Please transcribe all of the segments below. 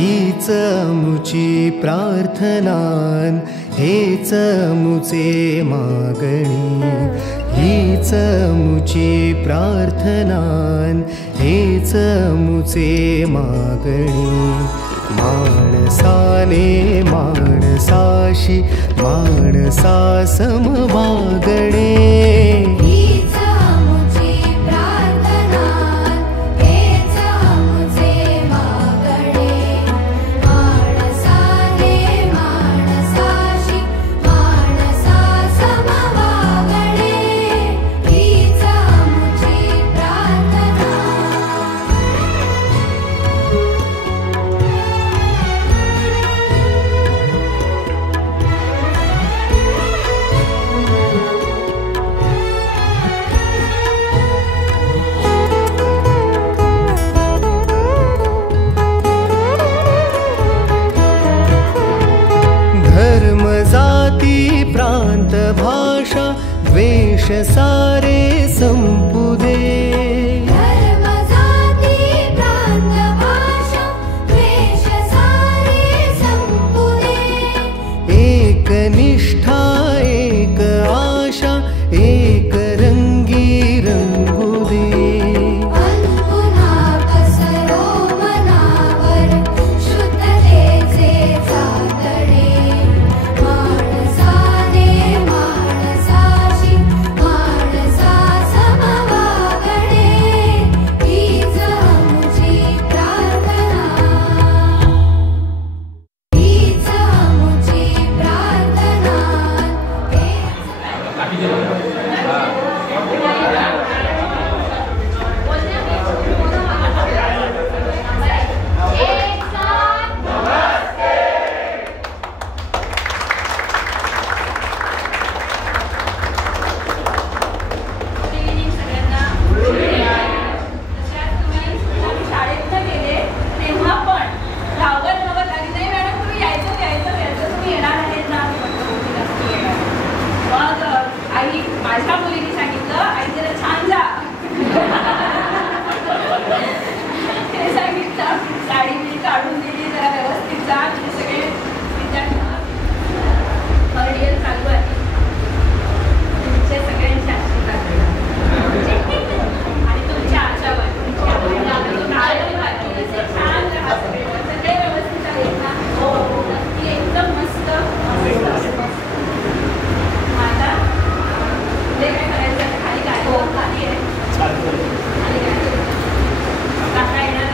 हीच मुची प्रार्थनान हेच मुचे मागणी, हीच मुची प्रार्थनान हेच मुचे मागणी। माणसाने माणसाशी माणसा समवागणे, धर्म जाती प्रांत भाषा द्वेष सारे संपू दे, धर्म जाती प्रांत भाषा द्वेष सारे संपू दे। एक निष्ठा एक आशा एक रंगी रंगू दे। माझ्या मुलीने सांगितलं आई जरा छान जा ते सांगितलं, साडी मी काढून दिली, जरा व्यवस्थित जा, तुम्ही सगळे विद्यार्थी थर्ड इयर चालू आहे, तुमचे सगळ्यांचे आशीर्वाद आणि तुमच्या आशावर छान राहा, सगळे व्यवस्थित आहेत ना? हो नक्की, एकदम मस्त। आता काय करायचं खाली काय हो खाली आहे काका येणार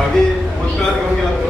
अगदी उत्तर घेऊन गेला तो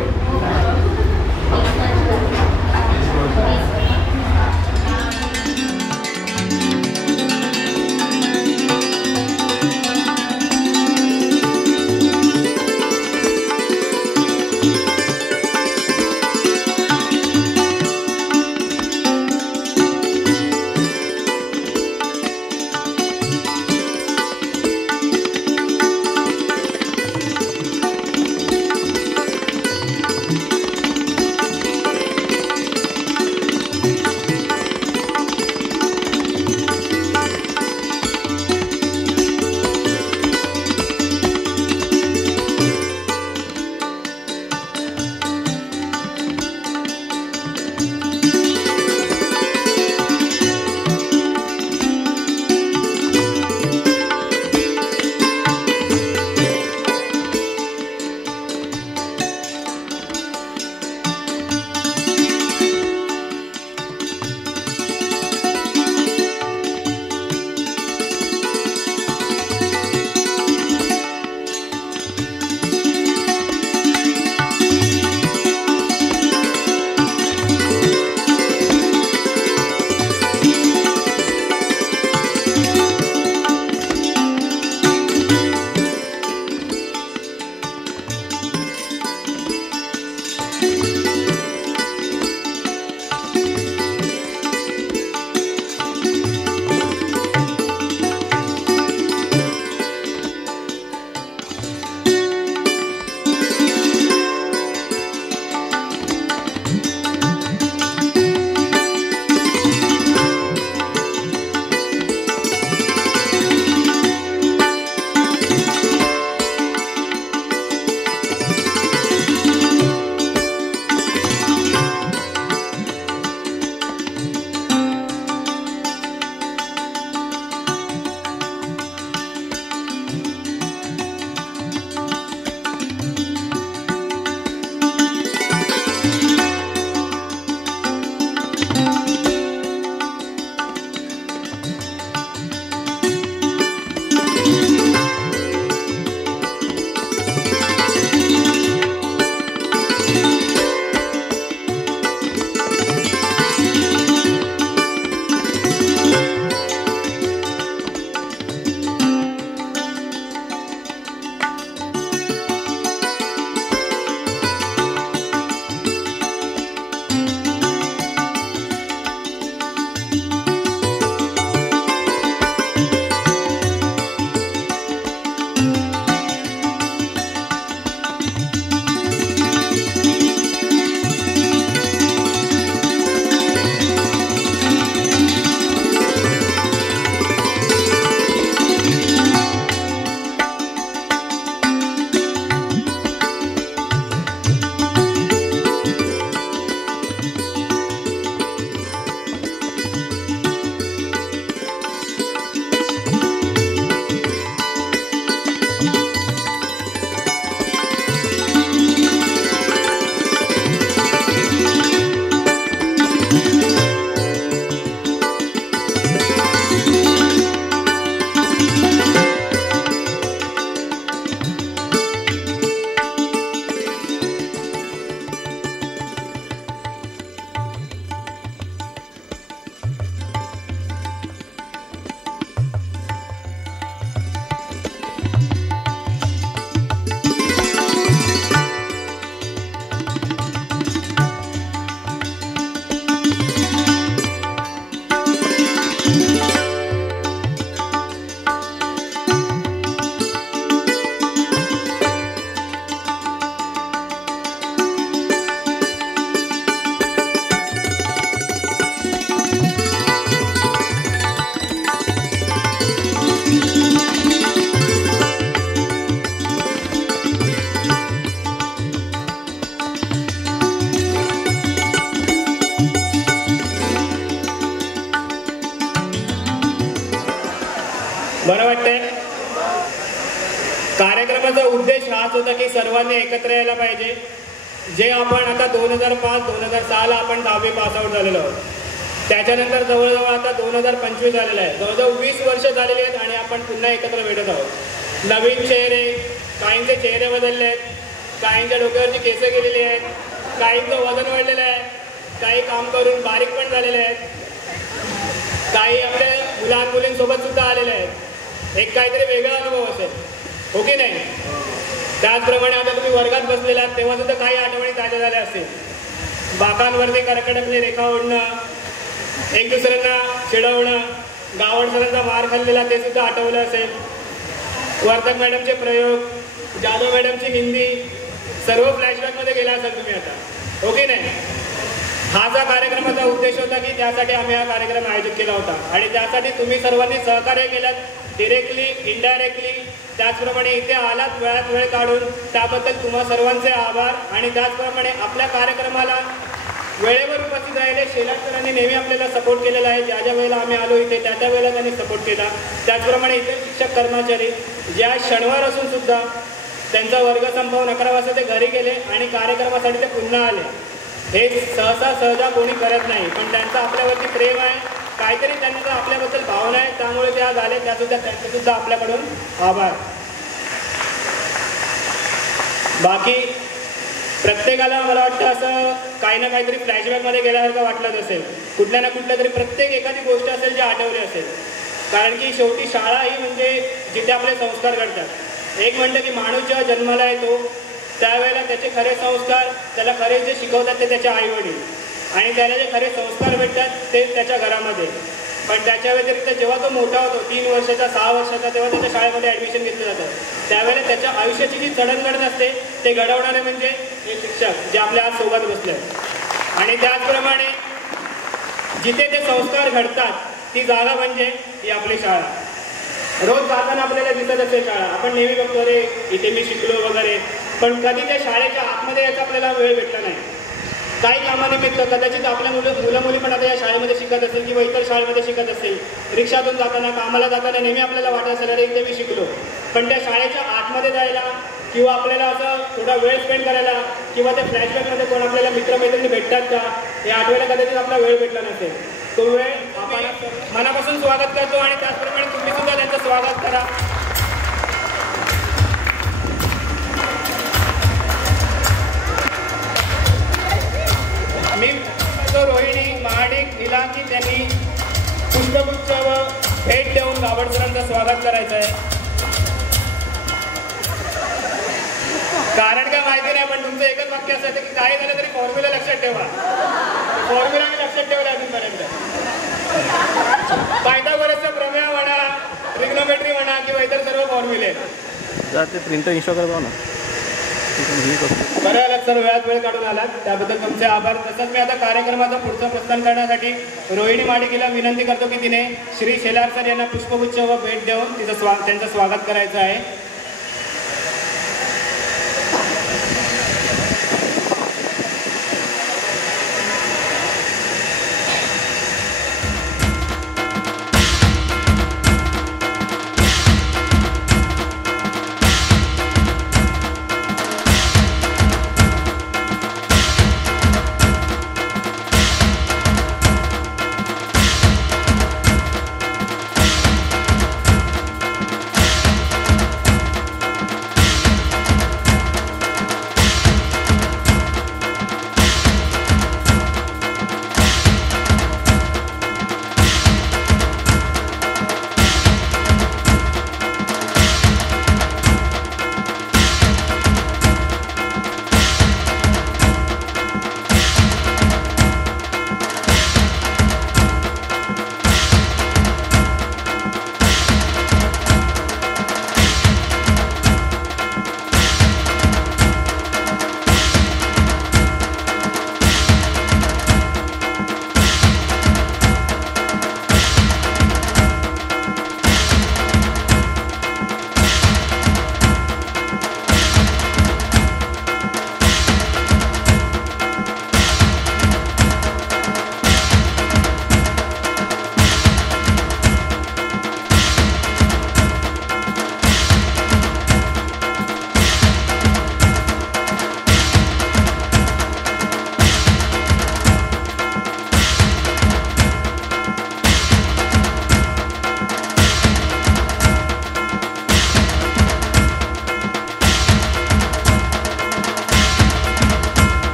खास होता की सर्वांनी एकत्र यायला पाहिजे. जे आपण आता 2005-2006 आपण 10वी पासआउट झालेलो आहोत, त्याच्यानंतर जवळजवळ आता 2025 झालेलं आहे. जवळजवळ 20 वर्ष झालेली आहेत आणि आपण पुन्हा एकत्र भेटत आहोत. नवीन चेहरे, काहींचे चेहरे बदलले आहेत, काहींच्या डोक्यावरची केसं गेलेली आहेत, काहींचं वजन वाढलेलं आहे, काही काम करून बारीक पण झालेले आहेत, काही आपल्या लहान मुलींसोबत सुद्धा आलेले आहेत. एक काहीतरी वेगळा अनुभव असेल, हो की नाही? त्याचप्रमाणे आता तुम्ही वर्गात बसलेला आहात तेव्हा सुद्धा काही आठवणी ताज्या झाल्या असतील. बाकांवरती कर्कटकने रेखा ओढणं, एक दुसऱ्यांना चिडवणं, गावड सरांचा मार खाल्लेला ते सुद्धा आठवलं असेल. वर्धक मॅडमचे प्रयोग, जाधव मॅडमची हिंदी, सर्व फ्लॅशबॅकमध्ये गेला असाल तुम्ही आता, हो की नाही? हा जो कार्यक्रमाचा उद्देश होता की त्यासाठी आम्ही हा कार्यक्रम आयोजित केला होता आणि त्यासाठी तुम्ही सर्वांनी सहकार्य केलं, डिरेक्टली, इनडायरेक्टली. त्याचप्रमाणे इथे आलात वेळात वेळ काढून, त्याबद्दल तुम्हा सर्वांचे आभार. आणि त्याचप्रमाणे आपल्या कार्यक्रमाला वेळेवर उपस्थित राहिले शेलार सरांनी नेहमी आपल्याला सपोर्ट केलेला आहे. ज्या ज्या वेळेला आम्ही आलो इथे त्या वेळेला त्यांनी सपोर्ट केला. त्याचप्रमाणे इथे शिक्षक कर्मचारी ज्या शनिवार असून सुद्धा त्यांचा वर्ग संपवून 11 वाजता ते घरी गेले आणि कार्यक्रमासाठी ते पुन्हा आले. हे सहजा कोणी करत नाही, पण त्यांचं आपल्यावरती प्रेम आहे, काहीतरी त्यांचा आपल्याबद्दल भावना आहे, त्यामुळे ते आज आले. त्यांचे सुद्धा आपल्याकडून आभार. बाकी प्रत्येकाला मला वाटतं असं काही ना काहीतरी फ्लॅशबॅकमध्ये गेल्यासारखं वाटलंच असेल. कुठल्या ना कुठल्या तरी प्रत्येक एखादी गोष्ट असेल जी आठवली असेल. कारण की शेवटी शाळा ही म्हणजे जिथे आपले संस्कार घडतात. एक म्हणतं की माणूस जेव्हा जन्माला येतो त्यावेळेला त्याचे खरे संस्कार, त्याला खरे जे शिकवतात ते त्याच्या आईवडील, आणि त्याला जे खरे संस्कार भेटतात ते त्याच्या घरामध्ये. पण त्याच्या व्यतिरिक्त जेव्हा तो मोठा होतो 3 वर्षाचा 6 वर्षाचा तेव्हा त्याच्या शाळेमध्ये ॲडमिशन घेतलं जातं. त्यावेळेला त्याच्या आयुष्याची जी चढणघडण असते ते घडवणारे म्हणजे हे शिक्षक जे आपल्या आज सोबत बसले. आणि त्याचप्रमाणे जिथे ते संस्कार घडतात ती जागा म्हणजे ही आपली शाळा. रोज जाताना आपल्याला दिसत असते शाळा, आपण नेहमी बघतो रे इथे मी शिकलो वगैरे, पण कधी त्या शाळेच्या आतमध्ये याचा आपल्याला वेळ भेटला नाही. काही कामानिमित्त कदाचित आपल्या मुलं मुली पण आता या शाळेमध्ये शिकत असेल किंवा इतर शाळेमध्ये शिकत असेल. रिक्षातून जाताना, कामाला जाताना नेहमी आपल्याला वाटत असेल अरे इथे मी शिकलो, पण त्या शाळेच्या आतमध्ये जायला किंवा आपल्याला असं थोडा वेळ स्पेंड करायला किंवा त्या फ्लॅशबॅकमध्ये कोण आपल्याला मित्रमैत्रिणी भेटतात का हे आठवायला कदाचित आपला वेळ भेटला नसेल. तो वेळ आपण मनापासून स्वागत करतो आणि त्याचप्रमाणे तुम्ही सुद्धा त्यांचं स्वागत करा. मी रोहिणी महाडिक निलांकी त्यांनी पुष्पगुच्छ व भेट देऊन गावड सरांचं स्वागत करायचं आहे. कारण काय माहिती नाही, पण तुमचं एकच वाक्य असायचं की काय झालं तरी फॉर्म्युला लक्षात ठेवा. फॉर्म्युला मी लक्षात ठेवला अजूनपर्यंत. पायथागोरसचा प्रमेय म्हणा, ट्रिग्नोमेट्री म्हणा किंवा इतर सर्व फॉर्म्युले. ते प्रिंटर इन्स्टॉल करतो ना. बरं आलात सर, वेळात वेळ काढून आलात त्याबद्दल तुमचे आभार. तसंच मी आता कार्यक्रमाचं पुढचं प्रस्थान करण्यासाठी रोहिणी माडिकेला विनंती करतो की तिने श्री शेलार सर यांना पुष्पगुच्छ व भेट देऊन त्यांचं स्वागत करायचं आहे.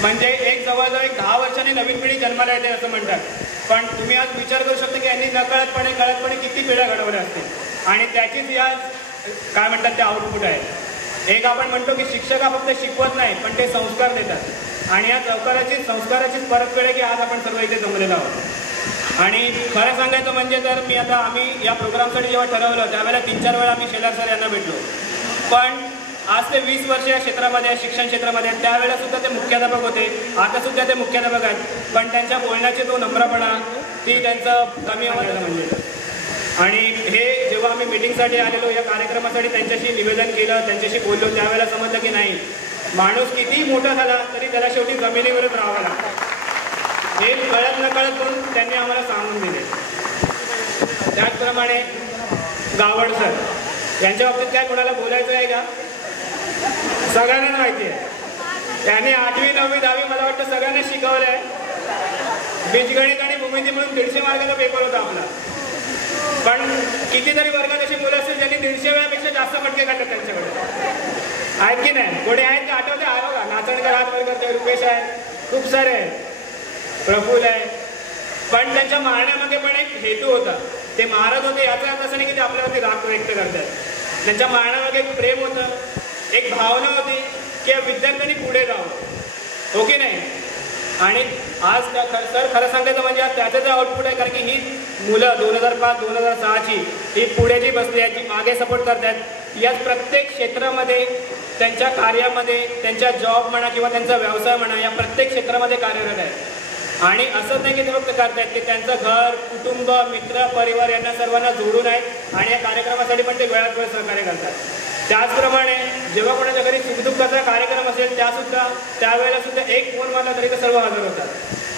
म्हणजे एक जवळजवळ 10 वर्षांनी नवीन पिढी जन्माला येते असं म्हणतात. पण तुम्ही आज विचार करू शकता की यांनी कळतपणे किती पिढ्या घडवल्या असतील आणि त्याचीच या काय म्हणतात ते आउटपुट आहे. एक आपण म्हणतो की शिक्षक हा फक्त शिकवत नाही पण ते संस्कार देतात आणि या संस्काराचीच परतफेड आहे की आज आपण सर्व इथे जमलेलो आहोत. आणि खरं सांगायचं म्हणजे तर आम्ही या प्रोग्रामसाठी जेव्हा ठरवलं त्यावेळेला 3-4 वेळा आम्ही शेलार सर यांना भेटलो. पण आज ते 20 वर्ष या क्षेत्रामध्ये शिक्षण क्षेत्रामध्ये त्यावेळेला सुद्धा ते मुख्याध्यापक होते, आता सुद्धा ते मुख्याध्यापक आहेत. पण त्यांच्या बोलण्याची तो नम्रपणा ती त्यांचं कमी आवाजाला म्हणजे. आणि हे जेव्हा आम्ही मीटिंगसाठी आलेलो या कार्यक्रमासाठी त्यांच्याशी निवेदन केलं त्यांच्याशी बोललो त्यावेळेला समजलं की नाही माणूस किती मोठा झाला तरी त्याला शेवटी जमिनीवरच राहावं लागतं हे कळत नकळत म्हणून त्यांनी आम्हाला सांगून दिले. त्याचप्रमाणे गावड सर यांच्या बाबतीत काय कोणाला बोलायचं आहे का? सगळ्यांना माहिती आहे. त्यांनी 8वी 9वी 10वी मला वाटतं सगळ्यांना शिकवलं आहे. बीजगणित आणि भूमिती म्हणून 150 मार्काचा पेपर होता आपला. पण कितीतरी वर्गात अशी मुलं असतील ज्यांनी 150 वेळापेक्षा जास्त फटके काढले त्यांच्याकडे आहेत की नाही? कोणी आहेत का आठवते? आहे बघा नाचणकर हात वर करतोय, रुपेश आहे, खूप सारे आहेत, प्रफुल्ल आहे. पण त्यांच्या मारण्यामागे पण एक हेतू होता. ते मारत होते याचा अर्थ असं नाही की ते आपल्यावरती राग व्यक्त करतात. त्यांच्या मारण्यामागे एक प्रेम होतं, एक भावना होती की विद्यार्थ्यांनी पुढे जावं, हो की नाही? आणि आज सर खरं सांगायचं म्हणजे आज त्याचं जे आउटपुट आहे कारण की ही मुलं 2005-2006ची ही पुढे जी बसली आहे जी मागे सपोर्ट करतात याच प्रत्येक क्षेत्रामध्ये त्यांच्या कार्यामध्ये त्यांच्या जॉब म्हणा किंवा त्यांचा व्यवसाय म्हणा या प्रत्येक क्षेत्रामध्ये कार्यरत आहे. आणि असंच नाही की ते फक्त करतायत की त्यांचं घर कुटुंब मित्र परिवार यांना सर्वांना जोडून आहेत आणि या कार्यक्रमासाठी पण ते वेळात वेळ सहकार्य करतात. त्याचप्रमाणे जेव्हा कोणाच्या घरी सुखदुःखाचा कार्यक्रम असेल त्यावेळेला सुद्धा एक फोन मारला तरी ते सर्व हजर होतात.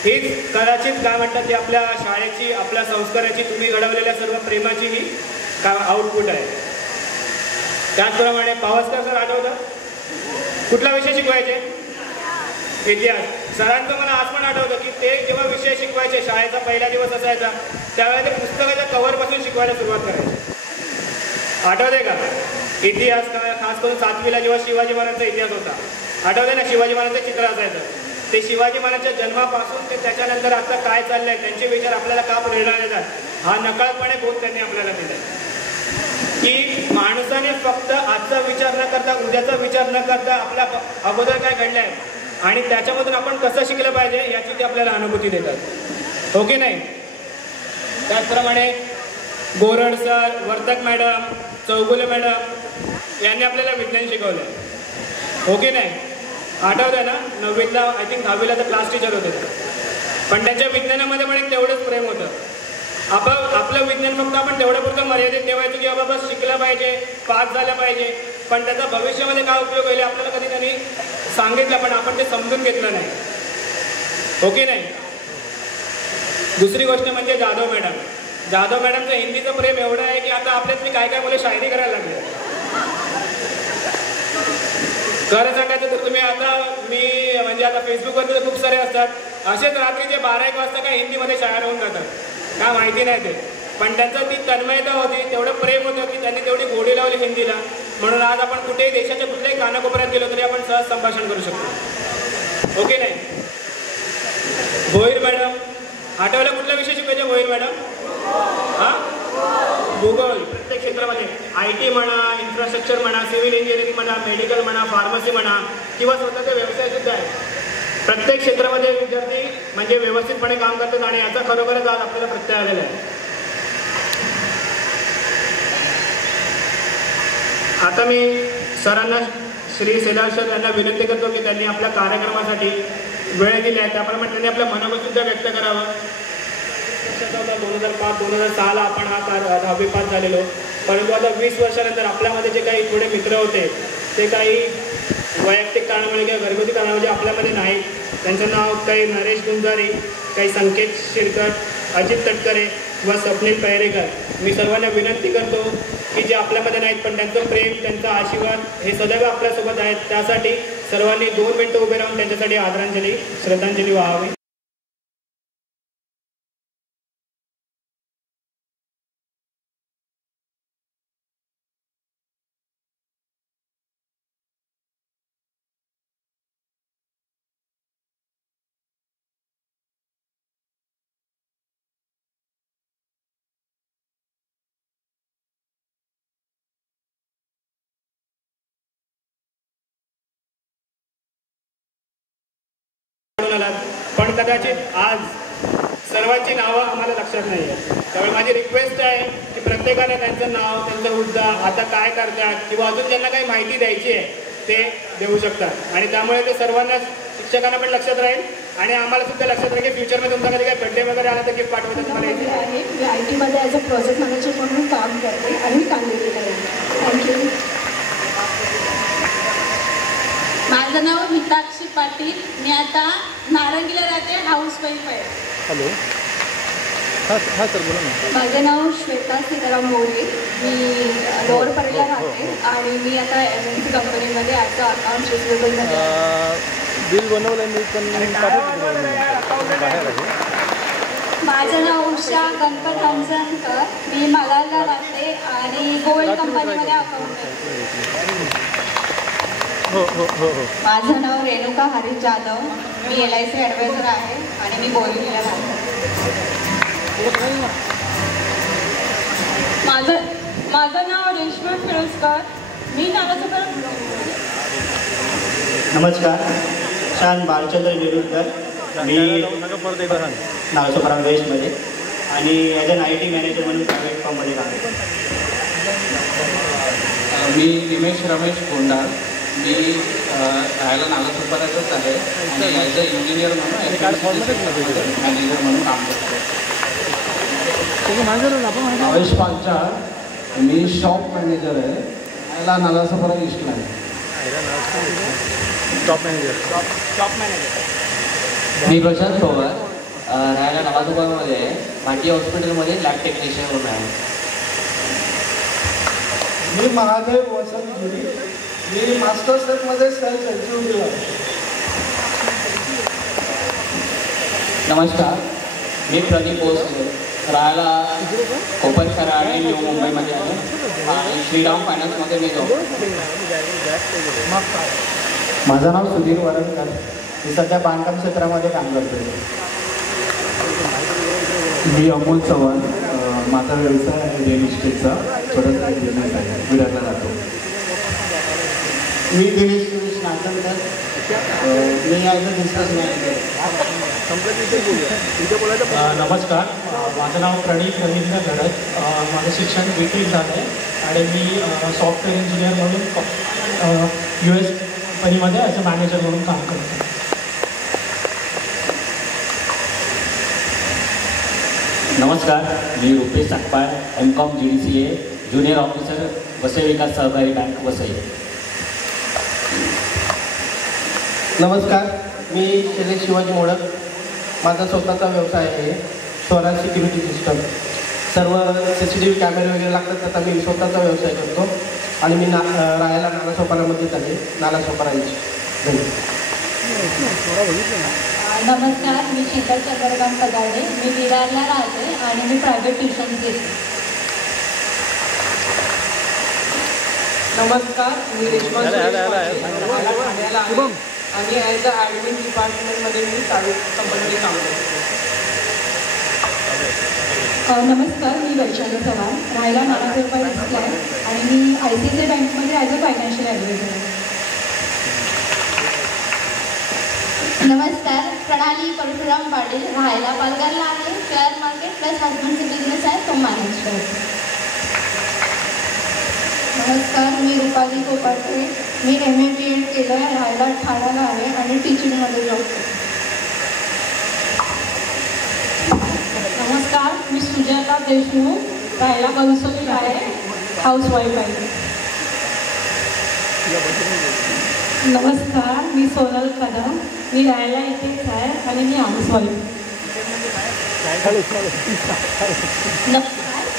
हीच कदाचित काय म्हणतात ती आपल्या शाळेची आपल्या संस्काराची तुम्ही घडवलेल्या सर्व प्रेमाची ही आउटपुट आहे. त्याचप्रमाणे पावसकर सर आठवतं कुठला विषय शिकवायचे? इतिहास. सरांचं मला आज पण आठवतं की ते जेव्हा विषय शिकवायचे शाळेचा पहिला दिवस असायचा त्यावेळेला ते पुस्तकाच्या कव्हरपासून शिकवायला सुरुवात करायचे. आठवते का? इतिहास खास करून 7वीला जेव्हा शिवाजी महाराजांचा इतिहास होता आठवते ना? शिवाजी महाराजांचं चित्र असायचं. ते शिवाजी महाराजांच्या जन्मापासून ते त्याच्यानंतर आता काय चाललंय त्यांचे विचार आपल्याला का प्रेरणा देतात हा नकळतपणे बोध त्यांनी आपल्याला दिला की माणसाने फक्त आजचा विचार न करता उद्याचा विचार न करता आपल्या अगोदर काय घडलंय आणि त्याच्यामधून आपण कसं शिकलं पाहिजे याची ते आपल्याला अनुभूती देतात, हो की नाही? त्याचप्रमाणे Borad sir, Vartak madam, Chougule madam यांनी आपल्याला विज्ञान शिकवलं, हो की नाही? आठवतं ना? 9वीला आय थिंक 10वीला तर क्लास टीचर होते पण त्यांच्या विज्ञानामध्ये पण एक तेवढंच प्रेम होतं. आपलं विज्ञान फक्त आपण तेवढ्यापुरतं मर्यादित ठेवायचं की बाबा बस शिकलं पाहिजे पास झालं पाहिजे पण त्याचा भविष्यामध्ये काय उपयोग होईल आपल्याला कधी त्यांनी सांगितलं पण आपण ते समजून घेतलं नाही, हो की नाही? दुसरी गोष्ट म्हणजे जाधव मॅडमचं हिंदीचं प्रेम एवढं आहे की आता आपल्यातली काय मुले शायरी करायला लागले. खरं सांगायचं तर तुम्ही मी म्हणजे आता फेसबुकवरती खूप सारे असतात असेच रात्रीचे 12-1 वाजता काय हिंदीमध्ये शायर होऊन जातात, काय माहिती नाही ते. पण त्यांचं ती तन्मयता होती, तेवढं प्रेम होतं की त्यांनी तेवढी गोडी लावली हिंदीला. म्हणून आज आपण कुठेही देशाच्या कुठल्याही कानाकोपऱ्यात गेलो तरी आपण सहज संभाषण करू शकतो, ओके नाही? भोईर मॅडम आठवलं कुठला विषय शिकवायचे? भोईर मॅडम हां भूगोल. प्रत्येक क्षेत्रामध्ये IT म्हणा, इन्फ्रास्ट्रक्चर म्हणा, सिव्हिल इंजिनिअरिंग म्हणा, मेडिकल म्हणा, फार्मसी म्हणा किंवा स्वतःचे व्यवसाय सुद्धा आहे. प्रत्येक क्षेत्रामध्ये विद्यार्थी म्हणजे व्यवस्थितपणे काम करतात आणि याचा खरोखरच आज आपल्याला प्रत्यय आलेला आहे. आता मी सरांना श्री सेलार सर यांना विनंती करतो की त्यांनी आपल्या कार्यक्रमासाठी वेळ दिली आहे त्याप्रमाणे त्यांनी आपल्या मनावर सुद्धा व्यक्त करावं. 2005-2006ला आपण हा 10वी पास झालेलो परंतु आता 20 वर्षानंतर आपल्यामध्ये जे काही थोडे मित्र होते ते काही वैयक्तिक कारणामुळे किंवा घरगुती कारणामुळे आपल्यामध्ये नाही. त्यांचं नाव काही नरेश गुंजारी, काही संकेत शिरकट, अजित तटकरे व स्वप्नील पैरेकर. मी सर्वांना विनंती करतो की जे आपल्यामध्ये नाहीत पण त्यांचं प्रेम त्यांचा आशीर्वाद हे सदैव आपल्यासोबत आहेत त्यासाठी सर्वांनी 2 मिनिटं उभे राहून त्यांच्यासाठी आदरांजली श्रद्धांजली वाहावी. पण कदाचित आज सर्वांची नावं आम्हाला लक्षात नाही आहे. त्यामुळे माझी रिक्वेस्ट आहे की प्रत्येकाने त्यांचं नाव, त्यांचा हुद्दा, आता काय करतात किंवा अजून ज्यांना काही माहिती द्यायची आहे ते देऊ शकतात. आणि त्यामुळे ते सर्वांना, शिक्षकांना पण लक्षात राहील आणि आम्हाला सुद्धा लक्षात राहील की फ्युचरमध्ये तुमचा कधी काही बड्डे वगैरे आला तर गिफ्ट पाठवतात तुम्हाला येते. आहे मी IT मध्ये ॲज अ प्रोजेक्ट मॅनेजर म्हणून काम करते आणि मी कांदिवलीला आहे. थँक्यू. माझं नाव हिताक्षी पाटील. मी आता नारंगीला राहते, हाऊसवाईफ आहे. हॅलो. हां सर बोला ना. माझं नाव श्वेता सीताराम मोरे. मी लोअर परेला राहते आणि मी आता MNC कंपनीमध्ये ॲज अ अकाउंट्स रिसिवेबलमध्ये बिल बनवलं मी पण बाहेर आहे. माझं नाव उषा गणपत हंसनकर. मी मलाडला राहते आणि गोल्ड कंपनीमध्ये अकाउंट आहे. हो हो हो हो. माझं नाव रेणुका हरीश जाधव. मी LIC ॲडवायझर आहे आणि मी बोरिवलीला राहते. माझं नाव रेश्मा फिरोजकर. मी नारायणकर. नमस्कार, शान बालचंद्र निरुद्धर. मी नागसोपारा वेस्टमध्ये आणि ॲज अन IT मॅनेजर म्हणून प्रायव्हेट फॉर्ममध्ये काम करतो. मी निमेश रमेश कोंडाळ. मी राहायला नागसोपारातच आहे आणि ॲज अ इंजिनियर म्हणून मॅनेजर म्हणून काम करतो. आवेश पांचाळ. मी शॉप मॅनेजर आहे, राहायला नागसोपारा ईस्टला आहे. Shop manager. मी प्रशांत पवार. राहायला नागसोपारामध्ये आहे. भाटी हॉस्पिटलमध्ये लॅब टेक्निशियन म्हणून आहे. मी महादेव वसंत गिरी. मी मास्टर सेटमध्ये सेल्स एक्झिक्युटिव्ह आहे. नमस्कार, मी प्रदीप भोसले. राहायला कोपर कराड आणि न्यू मुंबईमध्ये आहे आणि श्रीराम फायनान्समध्ये मी जॉब. माझं नाव सुधीर वरणकर. मी सध्या बांधकाम क्षेत्रामध्ये काम करतो. मी अमोल चव्हाण. माझा व्यवसाय आहे रिअल इस्टेटचा, छोटासा बिझनेस आहे, विरारला जातो. मी दिनेश नागनकर. मी ॲज अ बिझनेस मॅनेजर. नमस्कार, माझं नाव प्रणीत रवींद्र घडत. माझं शिक्षण BTech झालं आहे आणि मी सॉफ्टवेअर इंजिनियर म्हणून US कंपनीमध्ये ॲज अ मॅनेजर म्हणून काम करतो. नमस्कार, मी Rupesh Sakpal. MCOM GDCA junior officer, Vasai Vikas Sahakari bank Vasai. नमस्कार, मी शैलेश शिवाजी मोडक. माझा स्वतःचा व्यवसाय आहे, स्वराज सिक्युरिटी सिस्टम. सर्व CCTV कॅमेरे वगैरे लागतात त्याचा मी स्वतःचा व्यवसाय करतो आणि मी राहायला नालासोपारामध्येच आहे, नालासोपारा इथे. नमस्कार, मी शीतल चंद्रकांत पगाडे. मी विरारला राहते आणि मी प्रायव्हेट ट्युशन घेते. नमस्कार, मी रेश्मा ठाण्याला आहे आणि ॲज अ ॲडमिन डिपार्टमेंटमध्ये मी प्रायव्हेट कंपनीमध्ये काम करतो. नमस्कार, मी वैशाली चव्हाण. राहायला नानासोपा इथला आहे आणि मी ICICI बँकमध्ये ॲज अ फायनान्शियल ॲडवायझर आहे. नमस्कार, प्रणाली परशुराम पाटील. राहायला पालघरला आहे. शेअर मार्केट प्लस हजबंडचा बिझनेस आहे, तो मॅनेज करतो. नमस्कार, मी रुपाली कोपाटे. मी MA BEd केलं आहे, राहायला ठाण्याला आहे आणि टीचिंगमध्ये जॉब करते. नमस्कार, मी सुजाता देशमुख. राहायला बनसोलीला आहे, हाऊसवाईफ आहे. नमस्कार, मी सोनल कदम. मी राहायला इथेच आहे आणि मी हाऊसवाईफ.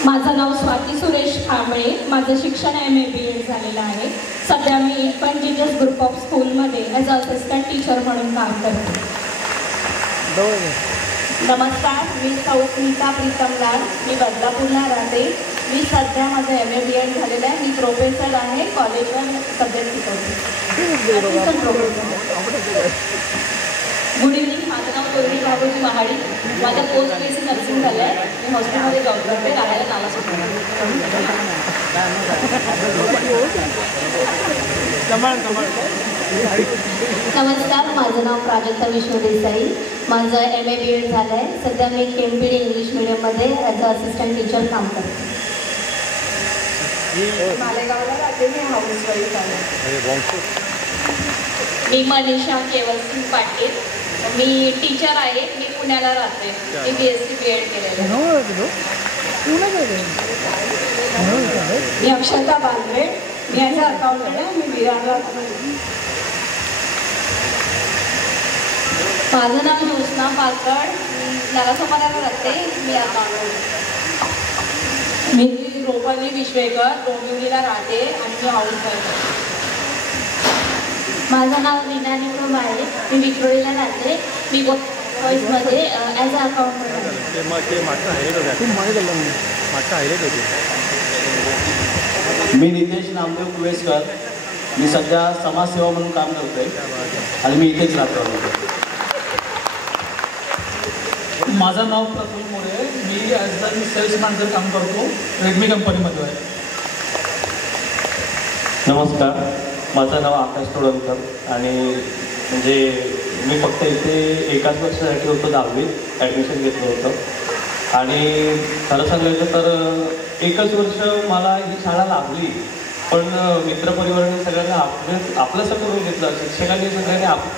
माझं नाव स्वाती सुरेश कांबळे. माझं शिक्षण MA BEd झालेलं आहे. सध्या मी इन्फंट जीजस ग्रुप ऑफ स्कूलमध्ये ॲज अ असिस्टंट टीचर म्हणून काम करते. नमस्कार, मी स्मिता प्रीतम लाल. मी बदलापूरला राहते. मी सध्या माझं MA BEd झालेलं आहे. मी प्रोफेसर आहे, कॉलेजवर सब्जेक्ट शिकवते, असिस्टंट प्रोफेसर. गुड इव्हनिंग, माझं नाव कोरडी बाबूजी महाडी. माझं पोस्ट BSc नर्सिंग झालं आहे. मी हॉस्पिटलमध्ये जॉब करते, राहायला नालासोपारा. कमाल कमाल. नमस्कार, माझं नाव प्राजक्ता विष्णू देसाई. माझं MA-BEd झालं आहे. सध्या मी KMPD इंग्लिश मीडियममध्ये ॲज अ असिस्टंट टीचर काम करते. मालेगावला राहते, मी हाऊसवाईफ आहे. मी मनीषा केवलसिंग पाटील. मी टीचर आहे. मी पुण्याला राहते. मी BSc-BEd केलेलं आहे. मी अक्षता बांद्रे. मी ॲज अ अकाउंटंट आहे. मी विरारला माझं नाव ज्योत्स्ना पाकड. मी नालासोपाऱ्याला राहते. मी अकाउंटंट. मी रोपाली विश्वेकर, डोंबिवलीला राहते आणि मी हाऊसवाईफ आहे. माझं नाव रीना निकम आहे. मी विक्रोळीला राहते. मी वॉईसमध्ये ॲज अ अकाउंटंट मी नितेश नामदेव कुवेसकर. मी सध्या समाजसेवा म्हणून काम करतोय आणि मी इथेच राहतो. माझं नाव प्रफुल्ल मोरे. मी ॲज अ सेल्स मॅनेजर काम करतो. रेडमी कंपनीमध्ये आहे. नमस्कार, माझं नाव आकाश तोडणकर आणि म्हणजे मी फक्त इथे एकाच वर्षासाठी होतो, 10वीत ॲडमिशन घेतलं होतं आणि खरं सांगायचं तर एकच वर्ष मला ही शाळा लागली, पण मित्रपरिवाराने सगळ्यांना आपलंसं करून घेतलं, शिक्षकांनी सगळ्यांनी आपलं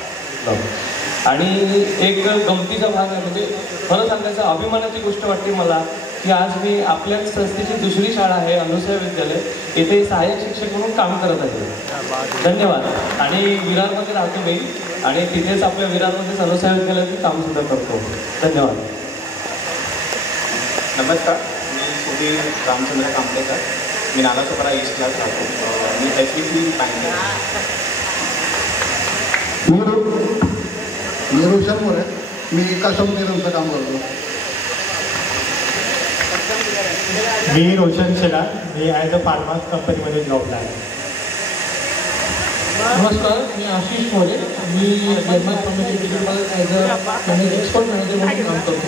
आणि एक गमतीचा भाग आहे. म्हणजे खरं सांगायचं अभिमानाची गोष्ट वाटते मला की आज मी आपल्या संस्थेची दुसरी शाळा आहे अनुसया विद्यालय, येथे सहाय्यक शिक्षक म्हणून काम करत आहे. धन्यवाद. आणि विरारमध्ये राहतो मी आणि तिथेच आपल्या विरारमध्येच अनुसया विद्यालयाचे कामसुद्धा करतो. धन्यवाद. नमस्कार, मी सुधीर रामचंद्र कांबळेकर. मी नालासोपारा ईस्टला राहतो. मी SBC बँक. मी रोशन मोरे. मी कस्टमरचं काम करतो. मी रोशन शेलार. मी ॲज अ फार्मास कंपनीमध्ये जॉबला आहे. नमस्कार, मी आशिष मोरे. मी जर्मन कम्युनिकेशनमध्ये ॲज अ एक्सपर्ट मॅनेजर म्हणून काम करतो.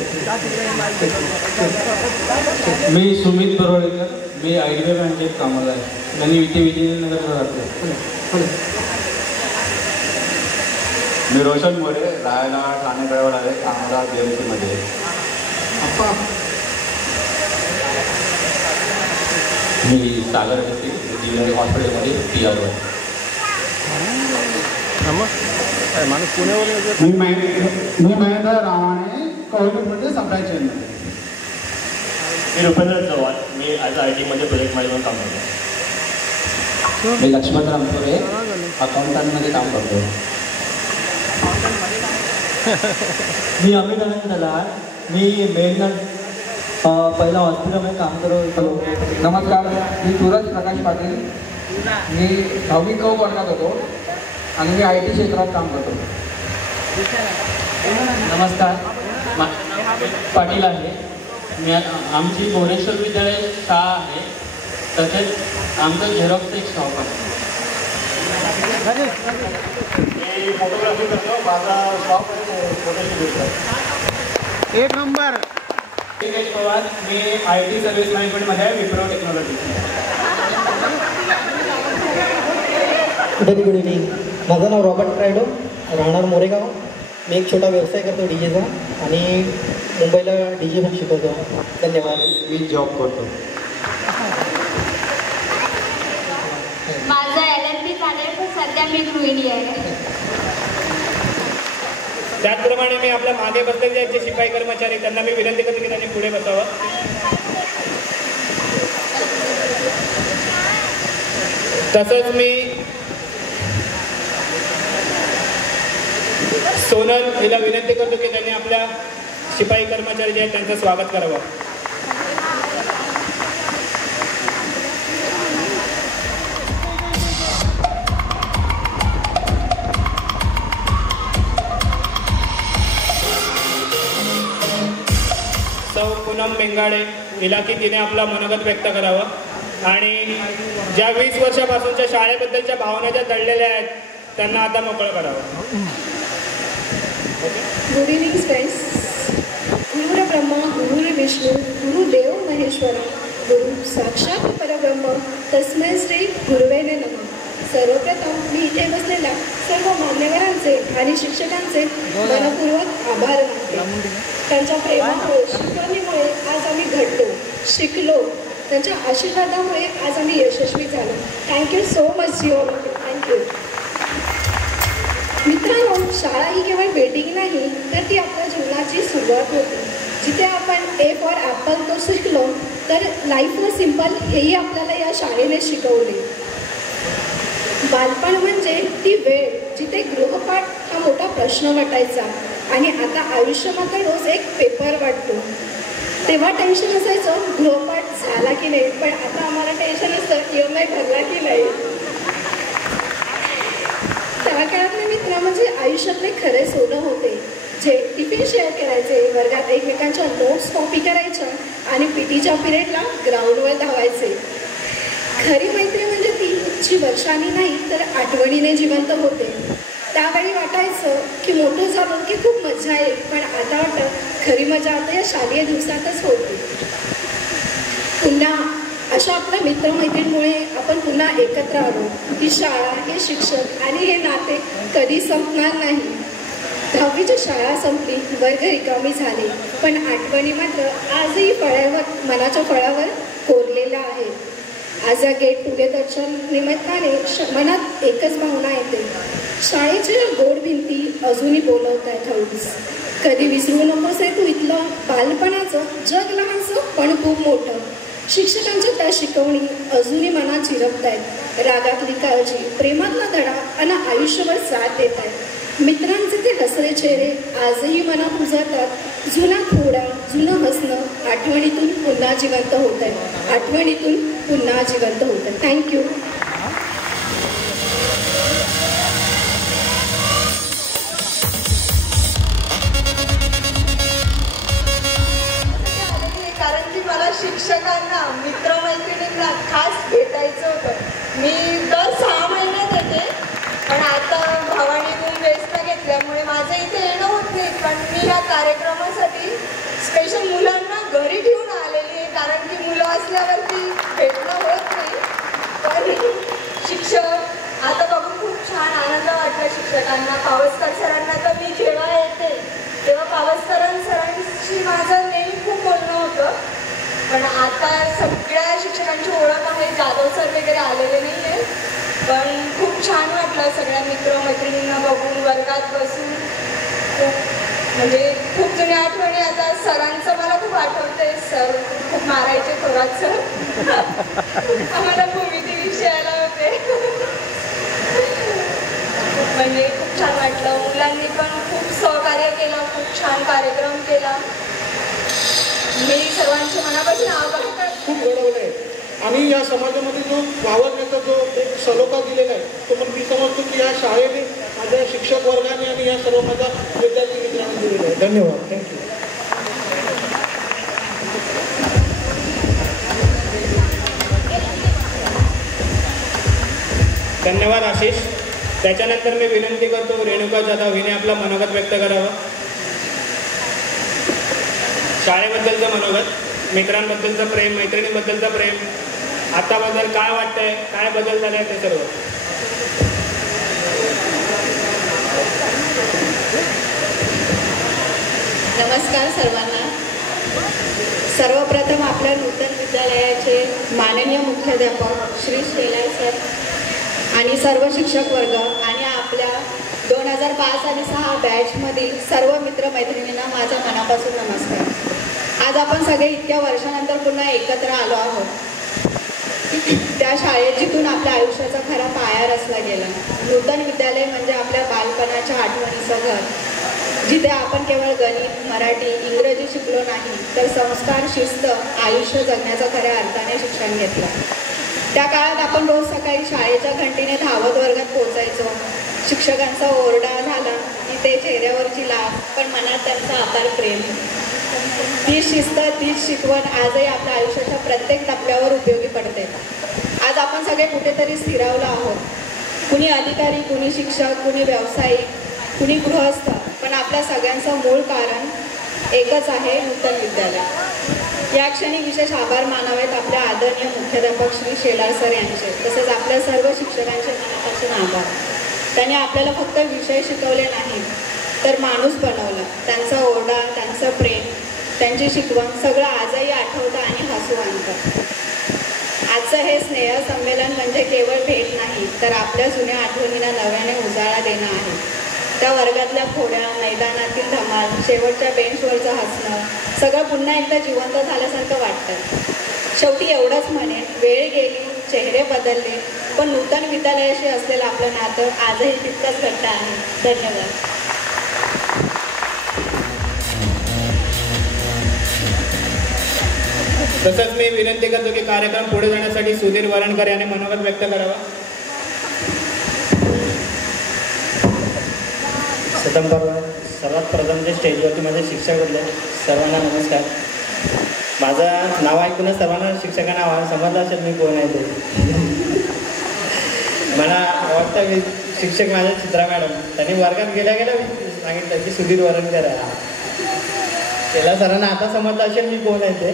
मी सुमित बरोडेकर. मी IDBI बँकेत कामाला आहे. मी इथे विजयनगरला राहतो. मी रोशन मोरे, राहायला ठाणे कळवड आहे, कामाला BMCमध्ये. मी सागर होते, इंजिनिअरिंग हॉस्पिटलमध्ये PR. मी महेंद्र रामाने कॉलेजमध्ये supply chain. Me Rupendra Chavan. Me as IT मध्ये प्रोजेक्ट मॅनेजमेंट काम करतो. मी लक्ष्मण रामपुरे, अकाउंटंटमध्ये काम करतो. मी अमित अनंत दलाल. मी मेन पहिला हॉस्पिटलमध्ये काम करत होतो. नमस्कार, मी सूरज प्रकाश पाटील. मी 10वी क वर्गात होतो आणि मी IT क्षेत्रात काम करतो. नमस्कार, पाटील आहे. मी आमची भुवनेश्वर विद्यालय शाळा आहे, तसेच आमचं झेरॉक्स एक शॉप आहे. मी फोटोग्राफी करतो. माझा शॉप फोटोग्राफी. एक नंबर. निकेश पवार. मी IT सर्व्हिस मॅनेजमेंटमध्ये आहे, विप्रो टेक्नॉलॉजी. Good evening. माझं नाव रॉबर्ट ट्रायडो, राहणार मोरेगाव. मी एक छोटा व्यवसाय करतो DJचा आणि मुंबईला DJ पण शिकवतो. धन्यवाद. मी जॉब करतो. माझं LLB झालंय, पण सध्या मी गृहिणी आहे. त्याचप्रमाणे मी आपल्या मागे बसलेले जे शिपाई कर्मचारी त्यांना मी विनंती करतो की त्यांनी पुढे बसावं. तसंच मी सोनल हिला विनंती करतो की त्यांनी आपल्या शिपाई कर्मचारी जे आहेत त्यांचं स्वागत करावं. सौ पूनम बेंगाडे हिला की तिने आपला मनोगत व्यक्त करावं आणि ज्या 20 वर्षापासूनच्या शाळेबद्दलच्या भावना ज्या दडलेल्या आहेत त्यांना आता मोकळं करावं. Good evening friends. गुरुर ब्रह्मा गुरुर विष्णू गुरुदेव महेश्वर गुरु साक्षात परब्रह्म तस्मै श्री गुरुवे नमः. सर्वप्रथम मी इथे बसलेल्या सर्व मान्यवरांचे आणि शिक्षकांचे मनपूर्वक आभार मानते. त्यांच्या प्रेमामुळे शिकवणीमुळे आज आम्ही घडलो, शिकलो. त्यांच्या आशीर्वादामुळे आज आम्ही यशस्वी झालो. Thank you so much you all. Thank you. मित्रांनो, शाळा ही केवळ बिल्डिंग नाही तर ती आपल्या जीवनाची सुरुवात होती. जिथे आपण ए फॉर ॲपल तो शिकलो तर लाईफ व सिम्पल हेही आपल्याला या शाळेने शिकवले. बालपण म्हणजे ती वेळ जिथे गृहपाठ हा मोठा प्रश्न वाटायचा आणि आता आयुष्य मात्र रोज एक पेपर वाटतो. तेव्हा टेन्शन असायचं गृहपाठ झाला की नाही, पण आता आम्हाला टेन्शन असतं EMI भरला की नाही. त्या काळातले मित्र म्हणजे आयुष्यातले खरे सोनं होते, जे टिफिन शेअर करायचे, वर्गात एकमेकांच्या नोट्स कॉपी करायच्या आणि पीटीच्या पिरियडला ग्राउंडवर धावायचे. खरी मैत्री म्हणजे ती जी वर्षांनी नाही तर आठवणीने जिवंत होते. त्यावेळी वाटायचं की मोठं झालं की खूप मजा येईल, पण आता वाटतं खरी मजा आता या शालेय दिवसातच होती. पुन्हा अशा आपल्या मित्रमैत्रिणींमुळे आपण पुन्हा एकत्र आलो. ही शाळा, हे शिक्षक आणि हे नाते कधी संपणार नाही. 10वीची शाळा संपली, वर्ग रिकामी झाले, पण आठवणी मात्र आजही मनाच्या फळावर कोरलेल्या आहेत. आज या गेट टुगेदरच्या निमित्ताने मनात एकच भावना येते. शाळेच्या गोड भिंती अजूनही बोलवत आहेत हळूच. कधी विसरू नकोस आहे तू इथलं बालपणाचं जग लहानसं पण खूप मोठं. शिक्षकांच्या त्या शिकवणी अजूनही मनात झिरपत आहेत. रागातली काळजी, प्रेमातला धडा आणि आयुष्यभर साथ देत आहेत. मित्रांचे ते हसरे चेहरे आजही मनात उजळतात. जुना थोडा, जुनं हसणं आठवणीतून पुन्हा जिवंत होत आहे. आठवणीतून पुन्हा जिवंत होत आहे. थँक्यू. कारण की मला शिक्षकांना, मित्रमैत्रिणींना खास भेटायचं होतं. मी दर 6 महिन्यात येते, पण आता भावानीतून वेस्ट घेतल्यामुळे माझं इथे येणं होत नाही. पण मी या कार्यक्रमासाठी स्पेशल मुलांना घरी घेऊन आलेली आहे, कारण की मुलं असल्यावरती भेटणं होत नाही. पण शिक्षक आता बघून खूप छान आनंद वाटला. शिक्षकांना, पावसकर सरांना तर मी जेव्हा येते तेव्हा पावसकर सरांशी माझं नेहमी खूप बोलणं होतं. पण आता सगळ्या शिक्षकांची ओळख आहे. जाधव सर वगैरे आलेले नाही आहे, पण खूप छान वाटलं सगळ्या मित्रमैत्रिणींना बघून, वर्गात बसून. म्हणजे खूप जुन्या आठवणी. आता सरांचं मला खूप आठवतंय. सर खूप मारायचे, थोरात सर आम्हाला भूमिती विषयाला होते. म्हणजे खूप छान वाटलं. मुलांनी पण खूप सहकार्य केलं, खूप छान कार्यक्रम केला. मी सर्वांचे मनापासून आभार करते. खूप घडवलं आहे आणि या समाजामध्ये जो वावरण्याचा जो एक सलोखा दिलेला आहे तो पण मी समजतो की या शाळेने, माझ्या शिक्षक वर्गाने आणि या सर्व माझ्या विद्यार्थी मित्रांनी दिलेलं आहे. धन्यवाद. थँक्यू. धन्यवाद आशिष. त्याच्यानंतर मी विनंती करतो रेणुका जाधव हिने आपलं मनोगत व्यक्त करावं. शाळेबद्दलचं मनोगत, मित्रांबद्दलचं प्रेम, मैत्रिणींबद्दलचं प्रेम, आताबद्दल काय वाटतंय, काय बदल झाले ते सर्व. नमस्कार सर्वांना. सर्वप्रथम आपल्या नूतन विद्यालयाचे माननीय मुख्याध्यापक श्री शेलार सर आणि सर्व शिक्षक वर्ग आणि आपल्या 2005 आणि 6 बॅचमधील सर्व मित्रमैत्रिणींना माझ्या मनापासून नमस्कार. आज आपण सगळे इतक्या वर्षानंतर पुन्हा एकत्र आलो आहोत. त्या शाळेत जिथून आपल्या आयुष्याचा खरा पाया रचला गेला. नूतन विद्यालय म्हणजे आपल्या बालपणाच्या आठवणीचं घर, जिथे आपण केवळ गणित, मराठी, इंग्रजी शिकलो नाही तर संस्कार, शिस्त, आयुष्य जगण्याचं खऱ्या अर्थाने शिक्षण घेतलं. त्या काळात आपण रोज सकाळी शाळेच्या घंटीने धावत वर्गात पोचायचो. शिक्षकांचा ओरडा झाला की ते चेहऱ्यावरची लाज, पण मनात त्यांचं अपार प्रेम. ती शिस्त, तीच शिकवण आजही आपल्या आयुष्याच्या प्रत्येक टप्प्यावर उपयोगी पडते. आज आपण सगळे कुठेतरी स्थिरावलो आहोत. कुणी अधिकारी, कुणी शिक्षक, कुणी व्यावसायिक, कुणी गृहस्थ, पण आपल्या सगळ्यांचं मूळ कारण एकच आहे, नूतन विद्यालय. या या क्षणी विशेष आभार मानावेत आपल्या आदरणीय मुख्याध्यापक श्री शेलार सर यांचे, तसेच आपल्या सर्व शिक्षकांचे मनापासून आभार. त्यांनी आपल्याला फक्त विषय शिकवले नाहीत तर माणूस बनवला. त्यांचा ओरडा, त्यांचं प्रेम, त्यांची शिकवण सगळं आजही आठवतं आणि हसू आणतं. आजचं हे स्नेह संमेलन म्हणजे केवळ भेट नाही तर आपल्या जुन्या आठवणींना नव्याने उजाळा देणं आहे. त्या वर्गातल्या खोड्या, मैदानातील धमाल, शेवटच्या बेंचवरचं हसणं सगळं पुन्हा एकदा जिवंत झाल्यासारखं वाटतं. शेवटी एवढंच म्हणेन, वेळ गेली, चेहरे बदलले, पण नूतन विद्यालयाशी असलेलं आपलं नातं आजही तितकंच घट्ट आहे. धन्यवाद. तसंच मी विनंती करतो की कार्यक्रम पुढे जाण्यासाठी सुधीर वरणकर यांनी मनोगत व्यक्त करावा. सर्वात प्रथम जे स्टेजवरती माझे शिक्षक होते सर्वांना नमस्कार. माझं नाव ऐकूनच सर्वांना शिक्षकांना समजलं असेल मी कोण आहे ते. मला वाटतं शिक्षक माझ्या चित्रा मॅडम त्यांनी वर्गात गेल्या सांगितलं की सुधीर वरणकर आहे. त्याला सरांना आता समजलं असेल मी कोण आहे ते.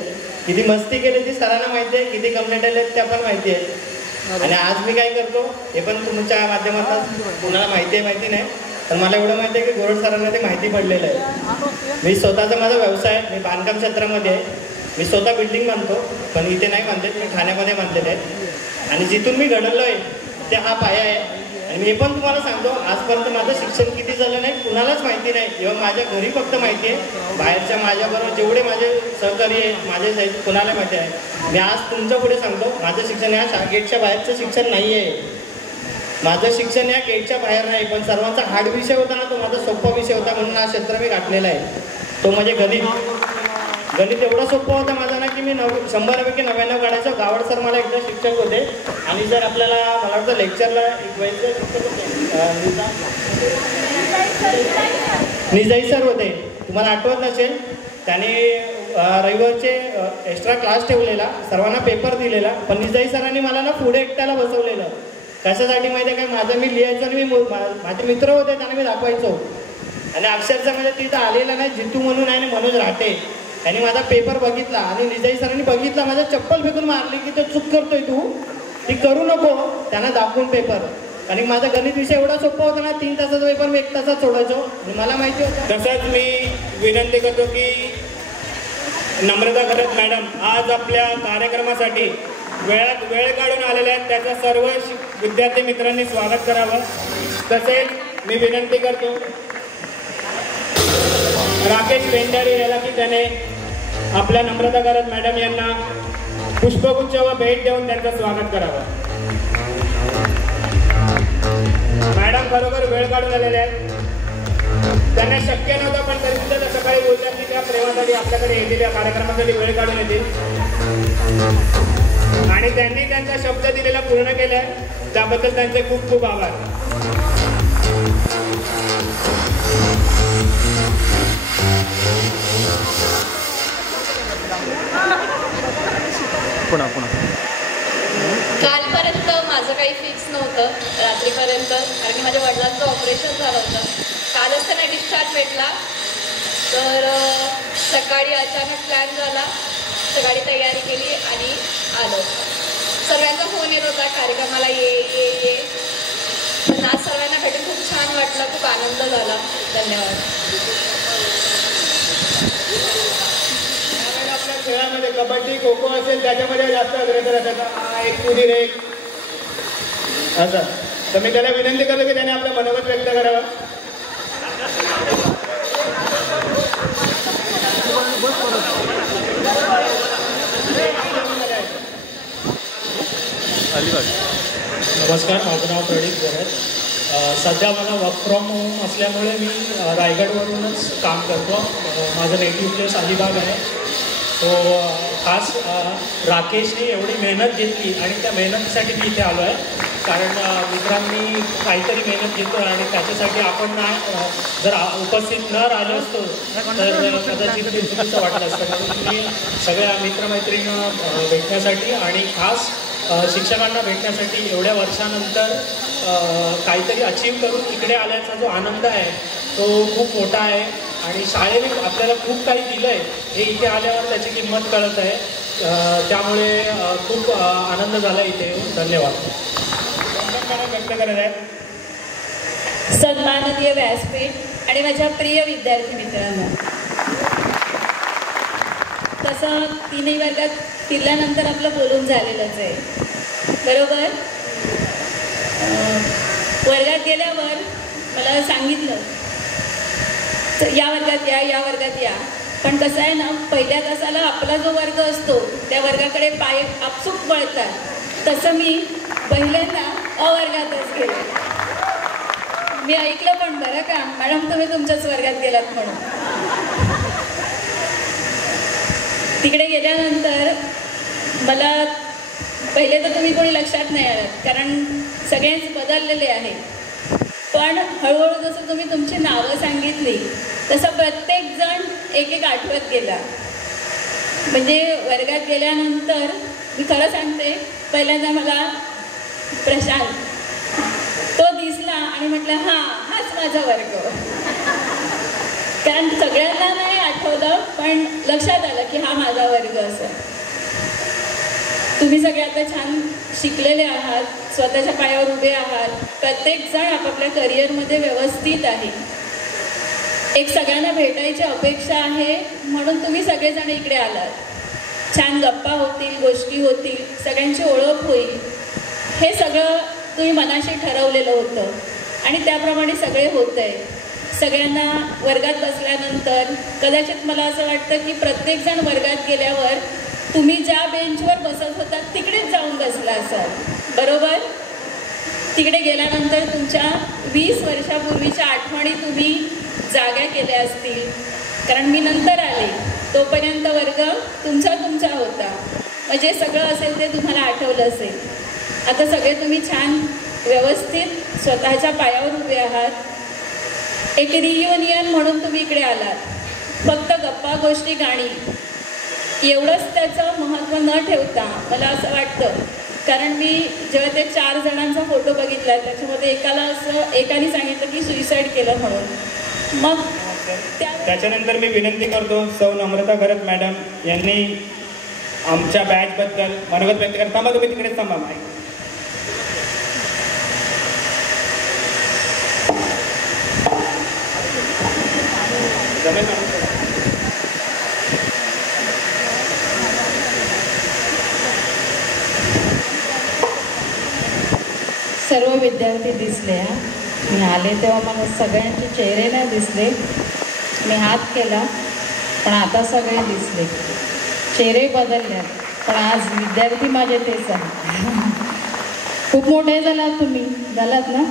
किती मस्ती केली ती सरांना माहिती आहे, किती कंप्लेंट आले त्या पण माहिती आहे. आणि आज मी काय करतो हे पण तुमच्या माध्यमातून कुणाला माहिती आहे माहिती नाही, पण मला एवढं माहिती आहे की गोरड सरांना ते माहिती पडलेलं आहे. मी स्वतःचा माझा व्यवसाय आहे, मी बांधकाम क्षेत्रामध्ये आहे. मी स्वतः बिल्डिंग बांधतो, पण इथे नाही बांधले, मी ठाण्यामध्ये बांधलेले आहे. आणि जिथून मी घडवलो आहे ते हा पाया आहे. आणि मी पण तुम्हाला सांगतो आजपर्यंत माझं शिक्षण किती झालं नाही कुणालाच माहिती नाही. किंवा माझ्या घरी फक्त माहिती आहे, बाहेरच्या माझ्याबरोबर जेवढे माझे सहकारी आहेत माझे कुणाला माहिती आहे. मी आज तुमच्या पुढे सांगतो माझं शिक्षण या गेटच्या बाहेरचं शिक्षण नाही आहे. माझं शिक्षण या गेटच्या बाहेर नाही, पण सर्वांचा हार्ड विषय होता ना तो माझा सोपा विषय होता म्हणून हा क्षेत्र मी गाठलेला आहे. तो म्हणजे गणित एवढा सोपं होता माझा ना की मी 100पैकी 99 काढायचो. गावड सर मला एकदा शिक्षक होते. आणि जर आपल्याला मला वाटतं लेक्चरला एक निजाई सर होते, तुम्हाला आठवत नसेल. त्याने रविवारचे एक्स्ट्रा क्लास ठेवलेला, सर्वांना पेपर दिलेला, पण निजाई सरांनी मला ना पुढे एकट्याला बसवलेलं. कशासाठी माहिती आहे काय, माझं मी लिहायचं आणि माझे मित्र होते त्यांना मी दाखवायचो. आणि अक्षरशः म्हणजे तिथं आलेला नाही जितू म्हणून आहे मनोज राहते, आणि माझा पेपर बघितला आणि निजाई सरांनी बघितला, माझा चप्पल फेकून मारली की तो चूक करतोय तू, ती करू नको. त्यांना दाखवून पेपर, आणि माझा गणित विषय एवढा सोपा होता ना 3 तासाचा पेपर मी 1 तासात सोडायचो. आणि मला माहिती होतं. तसंच मी विनंती करतो की नम्रता खरत मॅडम आज आपल्या कार्यक्रमासाठी वेळ काढून आलेल्या आहेत, त्याचं सर्व विद्यार्थी मित्रांनी स्वागत करावं. तसेच मी विनंती करतो राकेश पेंढारी याला की त्याने आपल्या नम्रता खरत मॅडम यांना पुष्पगुच्छ व भेट देऊन त्यांचं स्वागत करावं. मॅडम खरोखर वेळ काढून आलेले आहेत, त्यांना शक्य नव्हतं पण तरी सुद्धा त्या सकाळी बोलल्या की त्या प्रेमासाठी आपल्याकडे येतील, या कार्यक्रमासाठी वेळ काढून येतील. आणि त्यांनी त्यांचा शब्द दिलेला पूर्ण केलाय, त्याबद्दल त्यांचे खूप खूप आभार. कालपर्यंत माझं काही फिक्स नव्हतं रात्रीपर्यंत, कारण की माझ्या वडिलांचं ऑपरेशन झालं होतं. कालच त्यांना डिस्चार्ज भेटला, तर सकाळी अचानक प्लॅन झाला, सकाळी तयारी केली आणि आलो. सगळ्यांचा फोन येत होता कार्यक्रमाला ये. पण आज सर्वांना भेटून खूप छान वाटलं, खूप आनंद झाला. धन्यवाद. आपल्या खेळामध्ये कबड्डी खो खो असेल त्याच्यामध्ये जास्त अग्रेसर असतात, एक पुढील एक असं. तर मी त्याला विनंती करतो की त्याने आपलं मनोगत व्यक्त करावं. नमस्कार, माझं नाव प्रणीत गोरे. सध्या मला वर्क फ्रॉम होम असल्यामुळे मी रायगडवरूनच काम करतो. माझं नेटिव्ह प्लेस अलिबाग आहे. सो खास राकेशने एवढी मेहनत घेतली आणि त्या मेहनतीसाठी मी इथे आलो आहे. कारण मित्रांनी काहीतरी मेहनत घेतो आणि त्याच्यासाठी आपण जर उपस्थित न राहिलो असतो तर कदाचित ते चुकीचं वाटलं असतं. कारण मी सगळ्या मित्रमैत्रिणींना भेटण्यासाठी आणि खास शिक्षकांना भेटण्यासाठी एवढ्या वर्षानंतर काहीतरी अचीव करून इकडे आल्याचा जो आनंद आहे तो खूप मोठा आहे. आणि शाळेने आपल्याला खूप काही दिलं आहे हे इथे आल्यावर त्याची किंमत कळत आहे. त्यामुळे खूप आनंद झाला इथे येऊन. धन्यवाद. व्यक्त करत आहेत. सन्माननीय व्यासपीठ आणि माझ्या प्रिय विद्यार्थी मित्रांनो, तसं तीनही वर्गात फिरल्यानंतर आपलं बोलून झालेलंच आहे, बरोबर. वर्गात गेल्यावर मला सांगितलं या वर्गात या, या वर्गात या. पण कसं आहे ना, पहिल्या तासाला आपला जो वर्ग असतो त्या वर्गाकडे पाय आपसूक वळतात. तसं मी पहिल्यांदा अवर्गातच गेले. मी ऐकलं पण बरं का, मॅडम तुम्ही तुमच्याच वर्गात गेलात म्हणून. तिकडे गेल्यानंतर मला पहिले तर तुम्ही कोणी लक्षात नाही आलात, कारण सगळेच बदललेले आहे. पण हळूहळू जसं तुम्ही तुमची नावं सांगितली तसं प्रत्येकजण एक एक आठवत गेला. म्हणजे वर्गात गेल्यानंतर मी खरं सांगते, पहिल्यांदा मला प्रशांत तो दिसला आणि म्हटलं हाच माझा वर्ग. कारण सगळ्यांना नाही आठवलं, पण लक्षात आलं की हा माझा वर्ग असं. तुम्ही सगळे आता छान शिकलेले आहात, स्वतःच्या पायावर उभे आहात, प्रत्येकजण आपापल्या करिअरमध्ये व्यवस्थित आहे. एक सगळ्यांना भेटायची अपेक्षा आहे म्हणून तुम्ही सगळेजण इकडे आलात. छान गप्पा होतील, गोष्टी होतील, सगळ्यांची ओळख होईल. हे सगळं तुम्ही मनाशी ठरवलेलं होतं आणि त्याप्रमाणे सगळे होत आहे. सगळ्यांना वर्गात बसल्यानंतर कदाचित मला असं वाटतं की प्रत्येकजण वर्गात गेल्यावर तुम्ही ज्या बेंचवर बसत होता तिकडेच जाऊन बसला असाल, बरोबर. तिकडे गेल्यानंतर तुमच्या 20 वर्षापूर्वीच्या आठवणी तुम्ही जाग्या केल्या असतील. कारण मी नंतर आले, तोपर्यंत वर्ग तुमचा होता. म्हणजे सगळं असेल ते तुम्हाला आठवलं असेल. आता सगळे तुम्ही छान व्यवस्थित स्वतःच्या पायावर उभे आहात. एक रियुनियन म्हणून तुम्ही इकडे आलात. फक्त गप्पा गोष्टी गाणी एवढंच त्याचं महत्त्व न ठेवता मला असं वाटतं, कारण मी जेव्हा ते 4 जणांचा फोटो बघितला त्याच्यामध्ये एकाने सांगितलं की सुइसाईड केलं म्हणून. मग त्याच्यानंतर मी विनंती करतो सौ नम्रता खरत मॅडम यांनी आमच्या बॅचबद्दल मनोगत व्यक्त करता. थांबा, तुम्ही तिकडेच थांबा. सर्व विद्यार्थी दिसले. मी आले तेव्हा मला सगळ्यांचे चेहरे नाही दिसले. मी हात केला पण आता सगळे दिसले. चेहरे बदलले पण आज विद्यार्थी माझे तेच आहे. खूप मोठे झालात तुम्ही, झालात ना,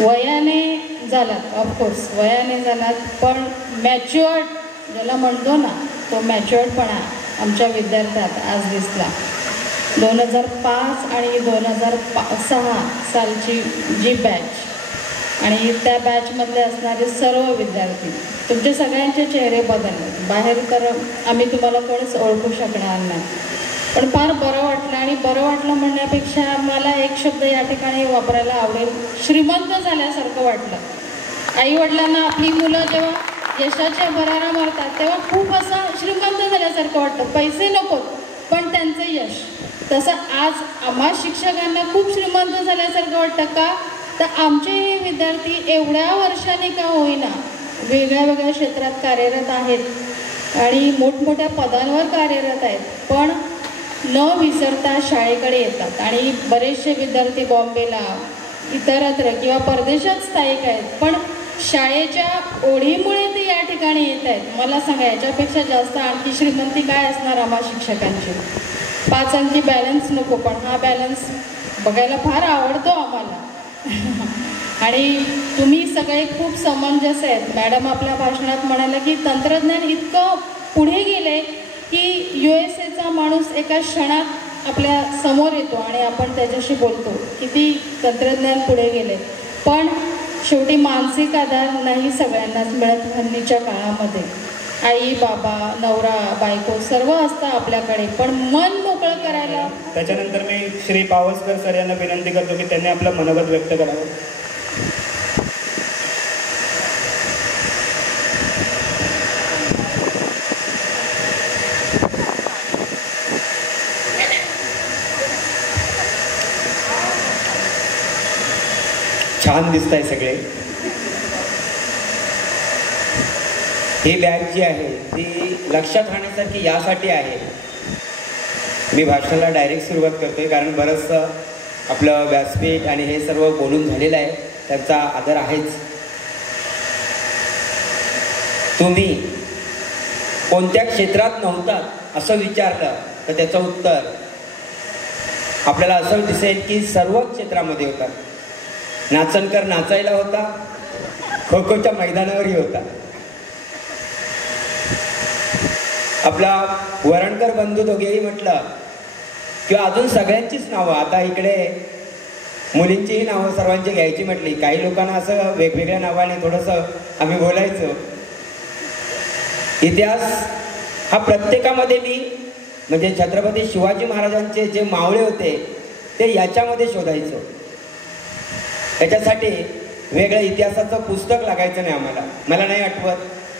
वयाने झालात, ऑफकोर्स वयाने झालात, पण मॅच्युअर्ड ज्याला म्हणतो ना तो मॅच्युअर्डपणा आमच्या विद्यार्थ्यात आज दिसला. 2005 आणि 2006 सालची जी बॅच आणि त्या बॅचमधले असणारे सर्व विद्यार्थी, तुमचे सगळ्यांचे चेहरे बदलले. बाहेर तर आम्ही तुम्हाला कोणीच ओळखू शकणार नाही, पण फार बरं वाटलं. आणि बरं वाटलं म्हणण्यापेक्षा मला एक शब्द या ठिकाणी वापरायला आवडेल, श्रीमंत झाल्यासारखं वाटलं. आईवडिलांना आपली मुलं जेव्हा यशाच्या भरारा मारतात तेव्हा खूप असं श्रीमंत झाल्यासारखं वाटतं. पैसे नकोत पण त्यांचे यश. तसं आज आम्हा शिक्षकांना खूप श्रीमंत झाल्यासारखं वाटतं. का तर आमचे हे विद्यार्थी एवढ्या वर्षांनी का होईना वेगळ्या वेगळ्या क्षेत्रात कार्यरत आहेत आणि मोठमोठ्या पदांवर कार्यरत आहेत, पण न विसरता शाळेकडे येतात. आणि बरेचसे विद्यार्थी बॉम्बेला इतरत्र किंवा परदेशात स्थायिक आहेत, पण शाळेच्या ओढीमुळे ते या ठिकाणी येत आहेत. मला सांगा, याच्यापेक्षा जास्त आणखी श्रीमंती काय असणार आम्हा शिक्षकांची. 5 अंकी बॅलन्स नको, पण हा बॅलन्स बघायला फार आवडतो आम्हाला. आणि तुम्ही सगळे खूप समंजस आहेत. मॅडम आपल्या भाषणात म्हणाल्या की तंत्रज्ञान इतकं पुढे गेले की USA माणूस एका क्षणात आपल्या समोर येतो आणि आपण त्याच्याशी बोलतो. किती तंत्रज्ञान पुढे गेले, पण शेवटी मानसिक आधार नाही सगळ्यांनाच मिळत हल्लीच्या काळामध्ये. आई बाबा नवरा बायको सर्व असतं आपल्याकडे, पण मन मोकळं करायला. त्याच्यानंतर मी श्री पावसकर सर यांना विनंती करतो की त्यांनी आपलं मनोगत व्यक्त करावं. छान दिसताय सगळे. ही बॅग जी आहे ती लक्षात राहण्यासारखी यासाठी आहे. मी भाषणाला डायरेक्ट सुरुवात करतोय कारण बरंचसं आपलं व्यासपीठ आणि हे सर्व बोलून झालेलं आहे, त्यांचा आदर आहेच. तुम्ही कोणत्या क्षेत्रात नव्हतात असं विचारलं तर त्याचं उत्तर आपल्याला असं दिसेल की सर्व क्षेत्रामध्ये होता. नाचणकर नाचायला होता, खो खोच्या मैदानावरही होता. आपला वरणकर बंधू दोघेही म्हटलं किंवा अजून सगळ्यांचीच नावं, आता इकडे मुलींचीही नावं सर्वांची घ्यायची म्हटली, काही लोकांना असं वेगवेगळ्या नावाने थोडंसं आम्ही बोलायचो. इतिहास हा प्रत्येकामध्ये मी म्हणजे छत्रपती शिवाजी महाराजांचे जे मावळे होते ते याच्यामध्ये शोधायचो. त्याच्यासाठी वेगळं इतिहासाचं पुस्तक लागायचं नाही आम्हाला. मला नाही आठवत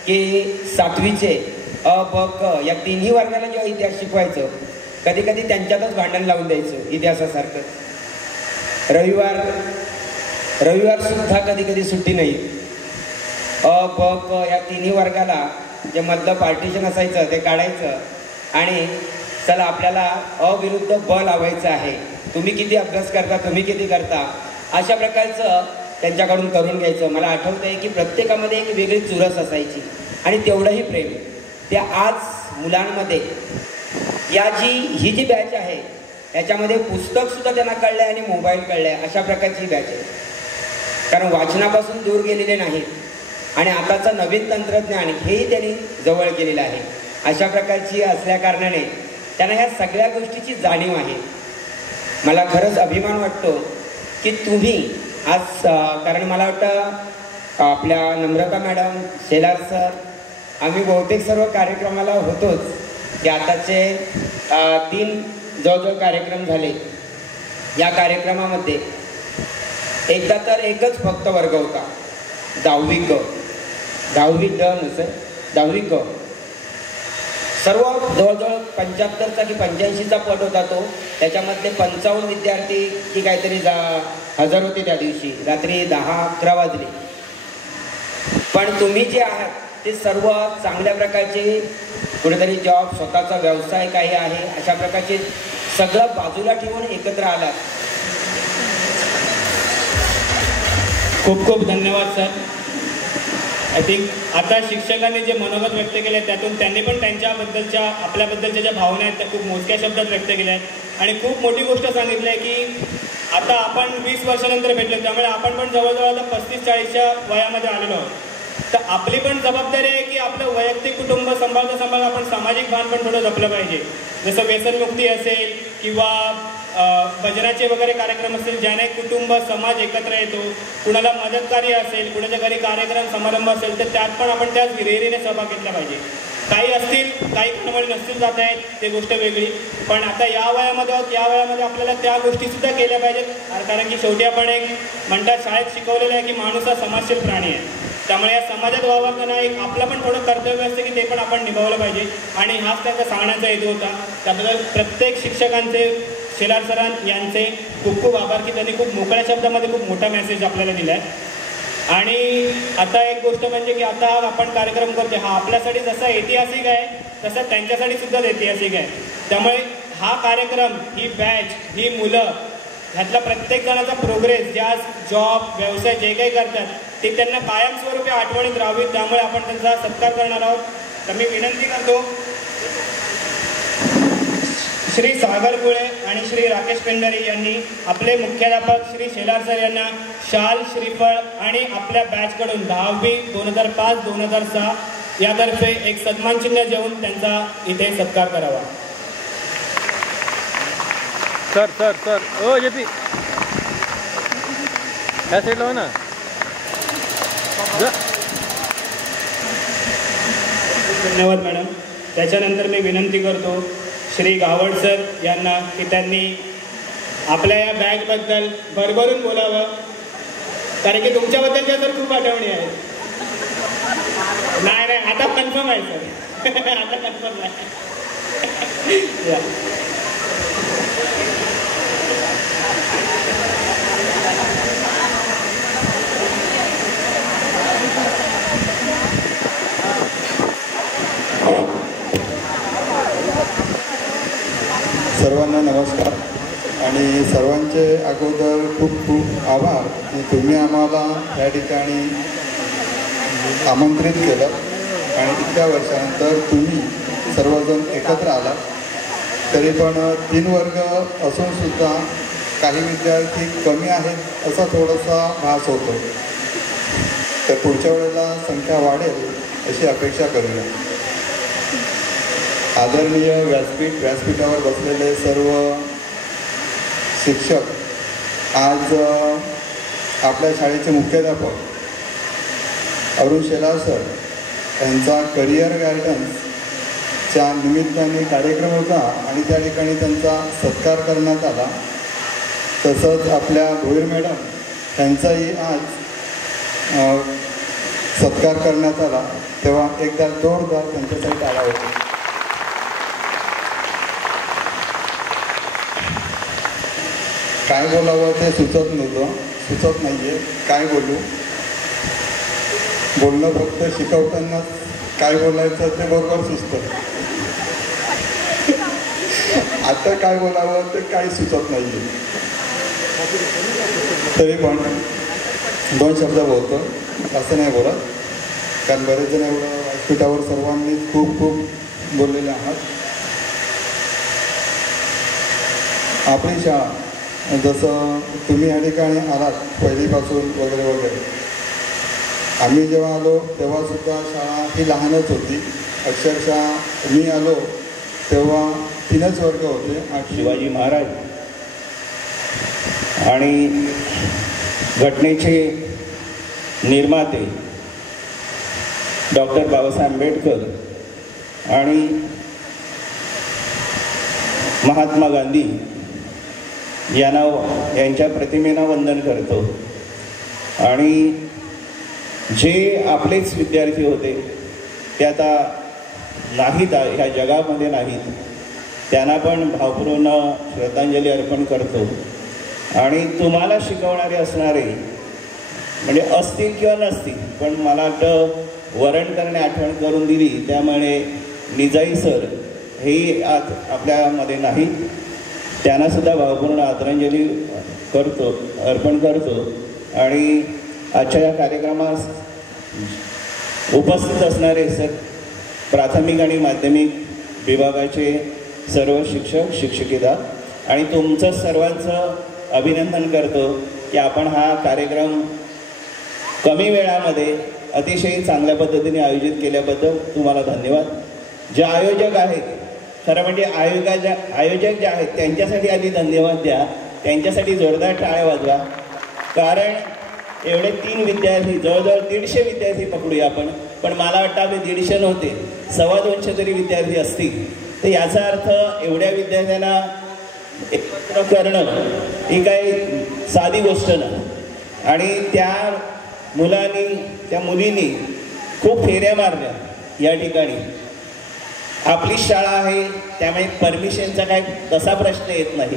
की 7वीचे अ ब क या तिन्ही वर्गाला जेव्हा इतिहास शिकवायचो कधी कधी त्यांच्यातच भांडण लावून द्यायचो इतिहासासारखं. रविवार सुद्धा कधी कधी सुट्टी नाही. अ ब क या तिन्ही वर्गाला जे मधलं पार्टिशन असायचं ते काढायचं आणि चला आपल्याला अ विरुद्ध ब लावायचं आहे, तुम्ही किती अभ्यास करता, तुम्ही किती करता, अशा प्रकारचं त्यांच्याकडून करून घ्यायचं. मला आठवतं आहे की प्रत्येकामध्ये एक वेगळी चुरस असायची आणि तेवढंही प्रेम. त्या आज मुलांमध्ये ही जी बॅच आहे याच्यामध्ये पुस्तकसुद्धा त्यांना कळलं आहे आणि मोबाईल कळलं आहे, अशा प्रकारची बॅच आहे. कारण वाचनापासून दूर गेलेले नाहीत आणि आताचं नवीन तंत्रज्ञान हेही त्यांनी जवळ केलेलं आहे. अशा प्रकारची असल्याकारणाने त्यांना ह्या सगळ्या गोष्टीची जाणीव आहे. मला खरंच अभिमान वाटतो की तुम्ही आज कारण मला वाटतं आपल्या नम्रता मॅडम, शेलार सर, आम्ही बहुतेक सर्व कार्यक्रमाला होतोच. की आताचे 3 जवळजवळ कार्यक्रम झाले. या कार्यक्रमामध्ये एकदा तर एकच फक्त वर्ग होता, 10वी ग, 10वी ड नसेल, 10वी ग. सर्व जवळजवळ 75चा की 85चा पट होता तो. त्याच्यामधले 55 विद्यार्थी की काहीतरी हजर होते त्या दिवशी. रात्री 10-11 वाजले. पण तुम्ही जे आहात ते सर्व चांगल्या प्रकारचे कुठेतरी जॉब, स्वतःचा व्यवसाय काही आहे, अशा प्रकारचे सगळं बाजूला ठेवून एकत्र आलात. खूप खूप धन्यवाद सर. आय थिंक आता शिक्षकांनी जे मनोगत व्यक्त केले त्यातून त्यांनी पण त्यांच्याबद्दलच्या आपल्याबद्दलच्या ज्या भावना आहेत त्या खूप मोजक्या शब्दात व्यक्त केल्या आहेत आणि खूप मोठी गोष्ट सांगितली आहे की आता आपण 20 वर्षानंतर भेटलो, त्यामुळे आपण पण जवळजवळ आता 35-40च्या वयामध्ये आलेलो आहोत. तर आपली पण जबाबदारी आहे की आपलं वैयक्तिक कुटुंब सांभाळता आपण सामाजिक भान पण थोडं जपलं पाहिजे. जसं व्यसनमुक्ती असेल किंवा भजनाचे वगैरे कार्यक्रम असतील ज्याने कुटुंब समाज एकत्र येतो. कुणाला मदतकार्य असेल, कुणाच्या घरी कार्यक्रम समारंभ असेल तर त्यात पण आपण त्याच हिरिरीने सहभाग घेतला पाहिजे. काही असतील, काही कामामुळे नसतील जात आहेत, ते गोष्ट वेगळी. पण आता या वयामध्ये आहोत, या वयामध्ये आपल्याला त्या गोष्टीसुद्धा केल्या पाहिजेत. कारण की शेवटी आपण एक म्हणतात शाळेत शिकवलेलं आहे की माणूस हा समाजशील प्राणी आहे. त्यामुळे या समाजात वावरताना एक आपलं पण थोडं कर्तव्य असतं की ते पण आपण निभावलं पाहिजे आणि हाच त्याचा सांगण्याचा हेतू होता. त्याबद्दल प्रत्येक शिक्षकांचे, शेलार सरां यांचे खूप खूप आभार की त्यांनी खूप मोकळ्या शब्दामध्ये खूप मोठा मेसेज आपल्याला दिला आहे. आणि आता एक गोष्ट म्हणजे की आता आपण कार्यक्रम करतो हा आपल्यासाठी जसा ऐतिहासिक आहे तसा त्यांच्यासाठी सुद्धा ऐतिहासिक आहे. त्यामुळे हा कार्यक्रम, ही बॅच, ही मुलं, ह्यातला प्रत्येक जणाचा प्रोग्रेस, जे आज जॉब, व्यवसाय जे काही करतात ते त्यांना कायमस्वरूपी आठवणीत राहावी. त्यामुळे आपण त्यांचा सत्कार करणार आहोत. तर मी विनंती करतो श्री सागर कुळे आणि श्री राकेश पेंढारी यांनी आपले मुख्याध्यापक श्री शेलार सर यांना शाल, श्रीफळ आणि आपल्या बॅचकडून 10वी 2005-2006 यातर्फे एक सन्मान चिन्ह देऊन त्यांचा इथे सत्कार करावा. सर ओ जे पी ह्या साईडला हो ना. धन्यवाद मॅडम. त्याच्यानंतर मी विनंती करतो श्री गावड सर यांना की त्यांनी आपल्या या बॅगबद्दल भरभरून बोलावं. कारण की तुमच्याबद्दलच्या तर खूप आठवणी आहेत. नाही आता कन्फर्म आहे सर. आता कन्फर्म आहे. सर्वांना नमस्कार आणि सर्वांचे अगोदर खूप खूप आभार की तुम्ही आम्हाला या ठिकाणी आमंत्रित केलं आणि इतक्या वर्षानंतर तुम्ही सर्वजण एकत्र आला. तरी पण 3 वर्ग असूनसुद्धा काही विद्यार्थी कमी आहेत असा थोडासा भास होतो. तर पुढच्या वेळेला संख्या वाढेल अशी अपेक्षा करूया. आदरणीय व्यासपीठावर बसलेले सर्व शिक्षक, आज आपल्या शाळेचे मुख्याध्यापक अरुण शेलार सर यांचा करिअर गायडन्सच्या निमित्ताने कार्यक्रम होता आणि त्या ठिकाणी त्यांचा सत्कार करण्यात आला. तसंच आपल्या भोईर मॅडम यांचाही आज सत्कार करण्यात आला. तेव्हा एकदा जोरदार त्यांच्यासाठी आला होता. काय बोलावं ते सुचत नाही आहे. काय बोलणं फक्त शिकवताना काय बोलायचं ते बरोबर सुचतं. आता काय बोलावं ते काही सुचत नाही आहे. तरी पण 2 शब्द बोलतो, असं नाही बोलत, कारण बरेच जण एवढं व्यासपीठावर सर्वांनी खूप खूप बोललेले आहात. आपली शाळा जसं तुम्ही या ठिकाणी आलात पहिलीपासून वगैरे वगैरे, आम्ही जेव्हा आलो तेव्हासुद्धा शाळा ही लहानच होती. अक्षरशः मी आलो तेव्हा 3च वर्ग होते. शिवाजी महाराज आणि घटनेचे निर्माते डॉक्टर बाबासाहेब आंबेडकर आणि महात्मा गांधी यांच्या प्रतिमेला वंदन करतो. आणि जे आपलेच विद्यार्थी होते ते आता नाहीत, ह्या जगामध्ये नाहीत, त्यांना पण भावपूर्ण श्रद्धांजली अर्पण करतो. आणि तुम्हाला शिकवणारे असणारे म्हणजे असतील किंवा नसतील, पण मला वाटतं वरणकरने आठवण करून दिली, त्यामुळे निजाई सर हे आज आपल्यामध्ये नाहीत, त्यांनासुद्धा भावपूर्ण आदरांजली अर्पण करतो. आणि आजच्या या कार्यक्रमास उपस्थित असणारे प्राथमिक आणि माध्यमिक विभागाचे सर्व शिक्षक शिक्षिका आणि तुमचं सर्वांचं अभिनंदन करतो की आपण हा कार्यक्रम कमी वेळामध्ये अतिशय चांगल्या पद्धतीने आयोजित केल्याबद्दल तुम्हाला धन्यवाद. जे आयोजक आहेत, खरं म्हणजे आयोजक जे आहेत त्यांच्यासाठी आधी धन्यवाद द्या, त्यांच्यासाठी जोरदार टाळ्या वाजवा. कारण एवढे 3 विद्यार्थी, जवळजवळ 150 विद्यार्थी पकडूया आपण, पण मला वाटतं आपले 150 नव्हते, 250 तरी विद्यार्थी असतील. तर याचा अर्थ एवढ्या विद्यार्थ्यांना एकत्र करणं ही काही साधी गोष्ट नाही. आणि त्या मुलांनी, त्या मुलींनी खूप फेऱ्या मारल्या या ठिकाणी. आपली शाळा आहे त्यामुळे परमिशनचा काय तसा प्रश्न येत नाही.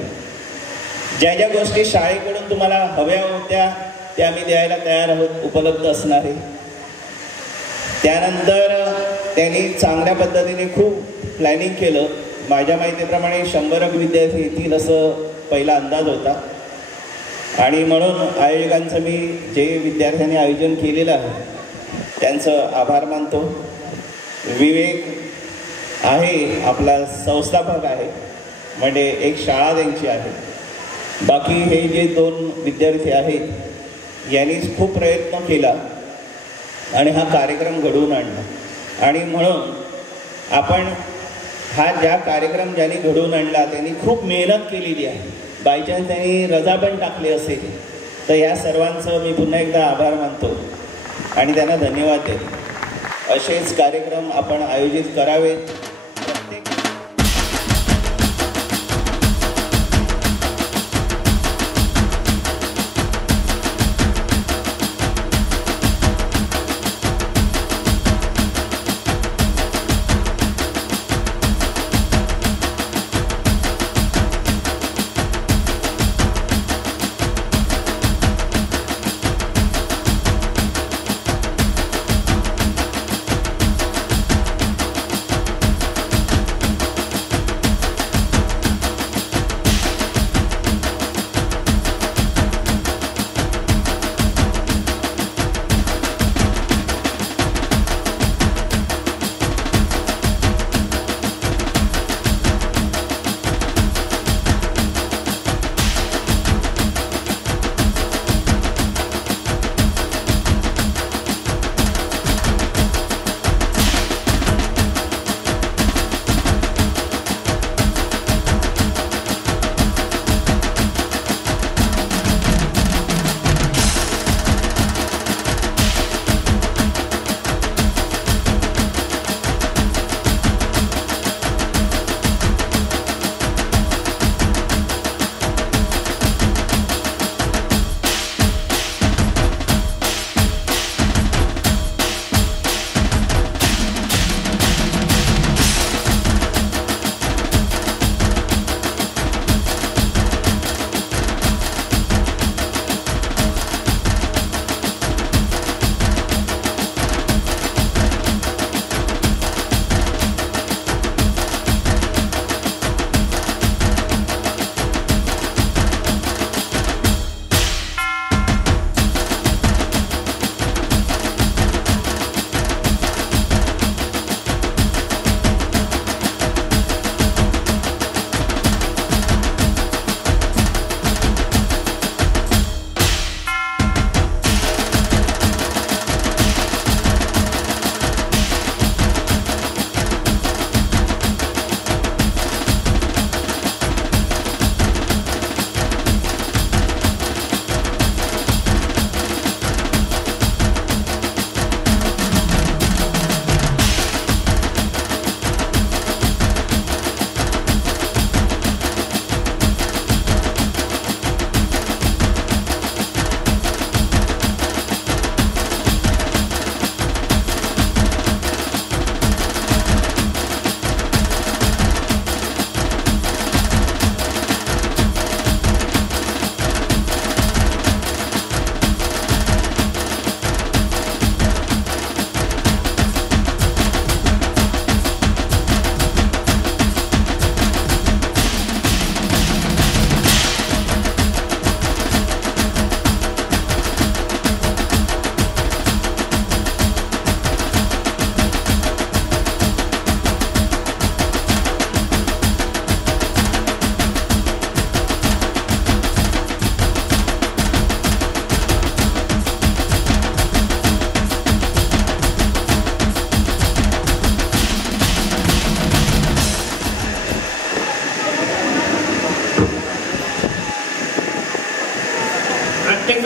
ज्या ज्या गोष्टी शाळेकडून तुम्हाला हव्या होत्या त्या आम्ही द्यायला तयार आहोत, उपलब्ध असणारे. त्यानंतर त्यांनी चांगल्या पद्धतीने खूप प्लॅनिंग केलं. माझ्या माहितीप्रमाणे 100 विद्यार्थी येतील असं पहिला अंदाज होता. आणि म्हणून आयोजकांचं मी जे विद्यार्थ्यांनी आयोजन केलेलं आहे त्यांचं आभार मानतो. विवेक आहे आपला संस्थापक आहे, म्हणजे एक शाळा त्यांची आहे. बाकी हे जे 2 विद्यार्थी आहेत यांनीच खूप प्रयत्न केला आणि हा कार्यक्रम घडवून आणला. आणि म्हणून आपण हा ज्या कार्यक्रम ज्यांनी घडवून आणला त्यांनी खूप मेहनत केलेली आहे. बायचान्स त्यांनी रजा पण टाकली असेल तर या सर्वांचं मी पुन्हा एकदा आभार मानतो आणि त्यांना धन्यवाद देतो. असेच कार्यक्रम आपण आयोजित करावेत.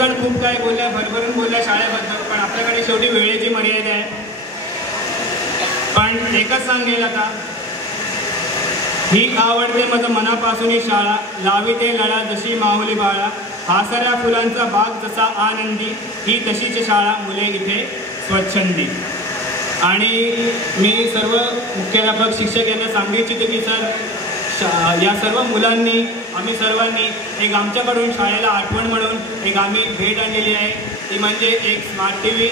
शिक्षकांनी खूप काय बोलल्या, भरभरून बोलल्या शाळेबद्दल, पण आपल्याकडे शेवटी वेळेची मर्यादा आहे. पण एकच सांगेल आता, ही आवडते माझं मनापासून ही शाळा, लावी ते लढा जशी माऊली बाळा, हासऱ्या फुलांचा बाग जसा आनंदी, ही तशीच शाळा मुले इथे स्वच्छंदी. आणि मी सर्व मुख्याध्यापक शिक्षक यांना सांगू इच्छितो की सर, या सर्व मुलांनी, आम्ही सर्वांनी एक आमच्याकडून शाळेला आठवण म्हणून एक आम्ही भेट आणलेली आहे. ती म्हणजे एक स्मार्ट TV,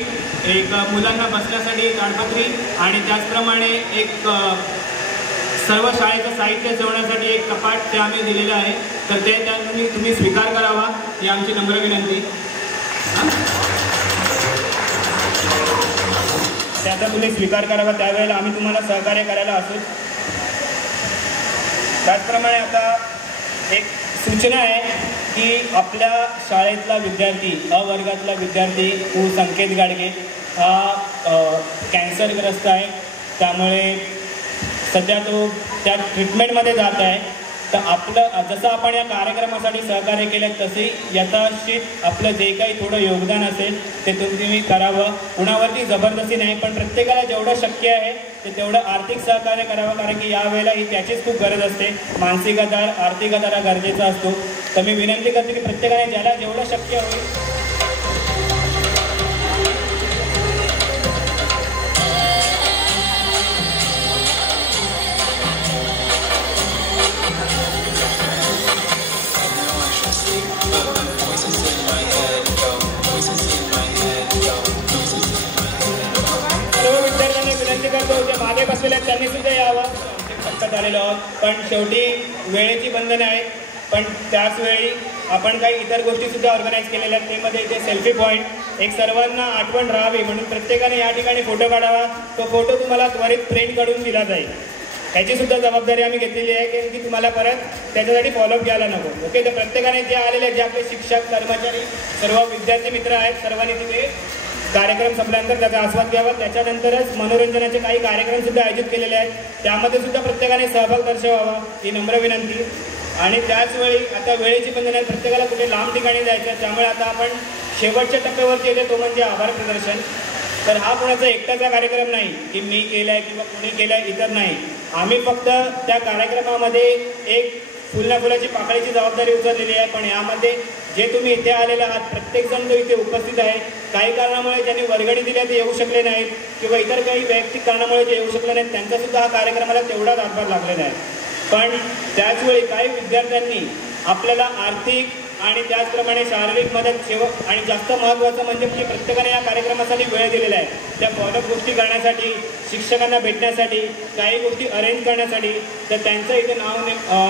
एक मुलांना बसण्यासाठी ताडपत्री आणि त्याचप्रमाणे एक सर्व शाळेचं साहित्य ठेवण्यासाठी एक कपाट ते आम्ही दिलेलं आहे. तर ते तुम्ही स्वीकार करावा ही आमची नम्र विनंती. त्याचा तुम्ही स्वीकार करावा, त्यावेळेला आम्ही तुम्हाला सहकार्य करायला असू. त्याचप्रमाणे आता एक सूचना आहे की आपल्या शाळेतला विद्यार्थी, अ वर्गातला विद्यार्थी संकेत गाडगे हा कॅन्सरग्रस्त आहे. त्यामुळे सध्या तो त्या ट्रीटमेंटमध्ये जात आहे. तर आपलं जसं आपण या कार्यक्रमासाठी सहकार्य केलं तसे यथाशीत आपलं जे काही थोडं योगदान असेल ते तुम्ही करावं. कुणावरती जबरदस्ती नाही, पण प्रत्येकाला जेवढं शक्य आहे ते तेवढं आर्थिक सहकार्य करावं, कारण की यावेळेला ही त्याचीच खूप गरज असते. मानसिक आधार, आर्थिक आधार हा गरजेचा असतो. तर मी विनंती करते की प्रत्येकाने ज्याला जेवढं शक्य होईल मागे बसलेल्या त्यांनी सुद्धा यावं. फक्त आलेलो आहोत, पण शेवटी वेळेची बंधनं आहेत. पण त्याच वेळी आपण काही इतर गोष्टीसुद्धा ऑर्गनाईज केलेल्या आहेत. त्यामध्ये इथे सेल्फी पॉईंट, एक सर्वांना आठवण राहावी म्हणून प्रत्येकाने या ठिकाणी फोटो काढावा. तो फोटो तुम्हाला त्वरित प्रिंट काढून दिला जाईल. ह्याचीसुद्धा जबाबदारी आम्ही घेतलेली आहे की तुम्हाला परत त्याच्यासाठी फॉलोअप घ्यायला नको. ओके, तर प्रत्येकाने जे आलेले, जे आपले शिक्षक, कर्मचारी, सर्व विद्यार्थी मित्र आहेत, सर्वांनी तिथे कार्यक्रम संपल्यानंतर त्याचा आस्वाद घ्यावा. त्याच्यानंतरच मनोरंजनाचे काही कार्यक्रमसुद्धा आयोजित केलेले आहेत, त्यामध्ये सुद्धा प्रत्येकाने सहभाग दर्शवावा ही नम्र विनंती. आणि त्याचवेळी आता वेळेची बंधन आहे, प्रत्येकाला कुठे लांब ठिकाणी जायचं. त्यामुळे आता आपण शेवटच्या टप्प्यावरती येते, तो म्हणजे आभार प्रदर्शन. तर हा कोणाचा एकटाचा कार्यक्रम नाही की मी केला आहे किंवा कोणी केला आहे, इतर नाही. आम्ही फक्त त्या कार्यक्रमामध्ये एक फुलाची पाकळीची जबाबदारी उचललेली आहे. पण यामध्ये जे तुम्ही इथे आलेले आहात, प्रत्येकजण जो इथे उपस्थित आहे, काही कारणामुळे ज्यांनी वर्गणी दिल्या ते येऊ शकले नाहीत किंवा इतर काही वैयक्तिक कारणामुळे जे येऊ शकले नाहीत, त्यांचासुद्धा हा कार्यक्रमाला तेवढाच हातभार लागलेला आहे. पण त्याचवेळी काही विद्यार्थ्यांनी आपल्याला आर्थिक आणि त्याचप्रमाणे शारीरिक मदत आणि जास्त महत्त्वाचं म्हणजे की प्रत्येकाने या कार्यक्रमासाठी वेळ दिलेला आहे. त्या फॉलोअप गोष्टी करण्यासाठी, शिक्षकांना भेटण्यासाठी, काही गोष्टी अरेंज करण्यासाठी. तर त्यांचं इथे नाव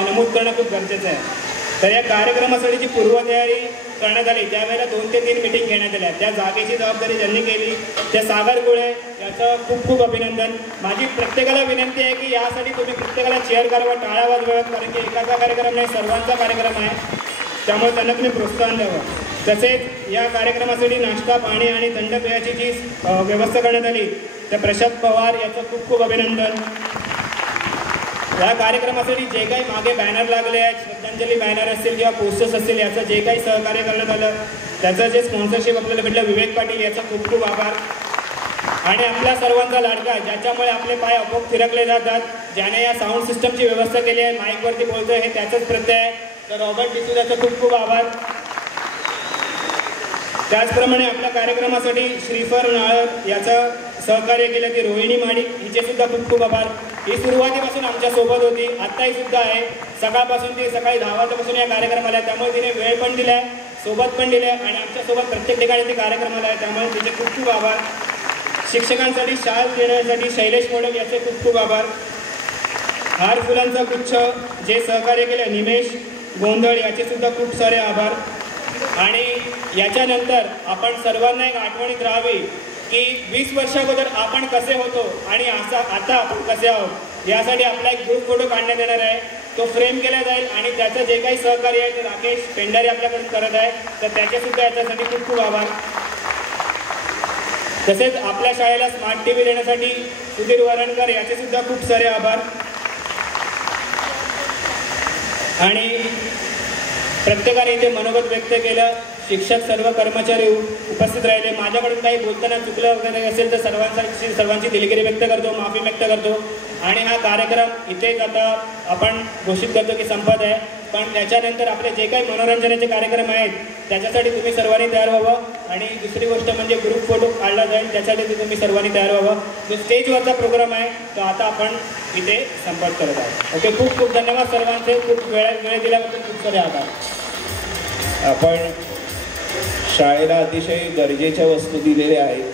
नमूद करणं खूप गरजेचं आहे. तर या कार्यक्रमासाठीची पूर्वतयारी करण्यात आली. त्यावेळेला 2 ते 3 मीटिंग घेण्यात आल्या. त्या जागेची जबाबदारी ज्यांनी केली त्या सागर गोळे याचं खूप खूप अभिनंदन. माझी प्रत्येकाला विनंती आहे की यासाठी तुम्ही प्रत्येकाला चेअर करावं, टाळ्या वाजवाव्यात, कारण की एकाचा कार्यक्रम नाही, सर्वांचा कार्यक्रम आहे. त्यामुळे त्यांना तुम्ही प्रोत्साहन द्यावं. तसेच या कार्यक्रमासाठी नाश्ता, पाणी आणि थंड पेयाची जी व्यवस्था करण्यात आली त्या प्रशांत पवार याचं खूप खूप अभिनंदन. या कार्यक्रमासाठी जे काही मागे बॅनर लागले आहेत, श्रद्धांजली बॅनर असतील किंवा पोस्टर्स असतील, याचं जे काही सहकार्य करण्यात आलं, त्याचं जे स्पॉन्सरशिप आपल्याला भेटलं, विवेक पाटील याचा खूप खूप आभार. आणि आपल्या सर्वांचा लाडका, ज्याच्यामुळे आपले पाय आपोआप फिरकले जातात, ज्याने या साऊंड सिस्टमची व्यवस्था केली आहे, माईकवरती बोलतोय, हे त्याचंच प्रत्यय आहे. तर रॉबर्ट डिसूजाचा खूप खूप आभार. त्याचप्रमाणे आपल्या कार्यक्रमासाठी श्रीफर नाळक याचं सहकार्य केलं ती रोहिणी माडिक, हिचे सुद्धा खूप खूप आभार. ही सुरुवातीपासून आमच्यासोबत होती, आत्ताही सुद्धा आहे. सकाळपासून ती सकाळी 10 वाजल्यापासून या कार्यक्रमाला आहे, त्यामुळे तिने वेळ पण दिला आहे, सोबत पण दिलं आहे आणि आमच्यासोबत प्रत्येक ठिकाणी ती कार्यक्रमाला आहे, त्यामुळे तिचे खूप खूप आभार. शिक्षकांसाठी शाल देण्यासाठी शैलेश मोडक याचे खूप खूप आभार. हार फुलांचा गुच्छ जे सहकार्य केलं निमेश गोंधळ याचे सुद्धा खूप सारे आभार. आणि याच्यानंतर आपण सर्वांना एक आठवणीत राहावी की 20 वर्षाअगोदर आपण कसे होतो आणि आता आपण कसे आहोत, यासाठी आपला एक ग्रुप फोटो काढण्यात येणार आहे. तो फ्रेम केला जाईल आणि त्याचं जे काही सहकार्य आहे ते राकेश पेंढारे आपल्याकडून करत आहे, तर त्याचेसुद्धा याच्यासाठी खूप खूप आभार. तसेच आपल्या शाळेला स्मार्ट TV देण्यासाठी सुधीर वरणकर याचे सुद्धा खूप सारे आभार. आणि प्रत्येकाने इथे मनोगत व्यक्त केलं. शिक्षक सर्व कर्मचारी उपस्थित राहिले. माझ्याकडून काही बोलताना चुकलं वगैरे असेल तर सर्वांची दिलगिरी व्यक्त करतो, माफी व्यक्त करतो. आणि हा कार्यक्रम इथेच आता आपण घोषित करतो की संपत आहे. पण त्याच्यानंतर आपले जे काही मनोरंजनाचे कार्यक्रम आहेत त्याच्यासाठी तुम्ही सर्वांनी तयार व्हावं. आणि दुसरी गोष्ट म्हणजे ग्रुप फोटो काढला जाईल, त्याच्यासाठी तुम्ही सर्वांनी तयार व्हावं. जो स्टेजवरचा प्रोग्राम आहे तो आता आपण इथे संपत करत आहोत. ओके, खूप खूप धन्यवाद सर्वांचे. खूप वेळ दिल्याबद्दल खूप सारे आभार. आपण शाळेला अतिशय गरजेच्या वस्तू दिलेल्या आहेत,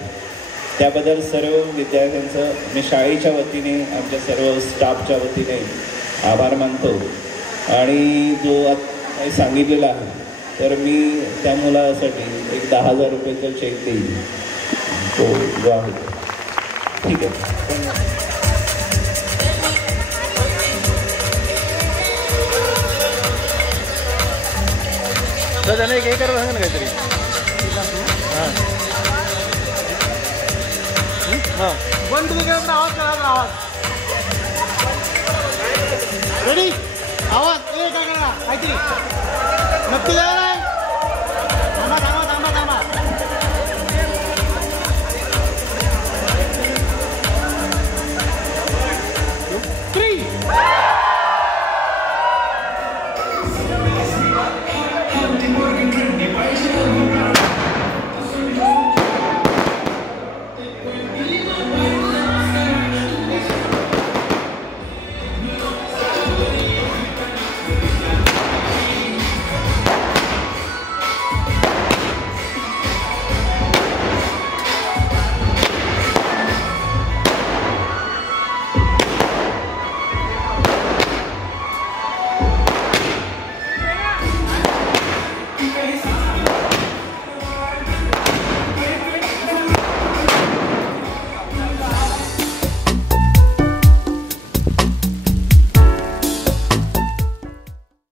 त्याबद्दल सर्व विद्यार्थ्यांचं मी शाळेच्या वतीने आमच्या सर्व स्टाफच्या वतीने आभार मानतो. आणि जो काही सांगितलेला आहे तर मी त्या मुलासाठी एक 10,000 रुपयेचा चेक देईल, तो जो आहे. ठीक आहे. त्याने एक करायला सांगा ना काहीतरी. हां बंद तुम्ही करा, आवाज करा, आवाज रेडी, आवाज काय करा काहीतरी नक्की द्या.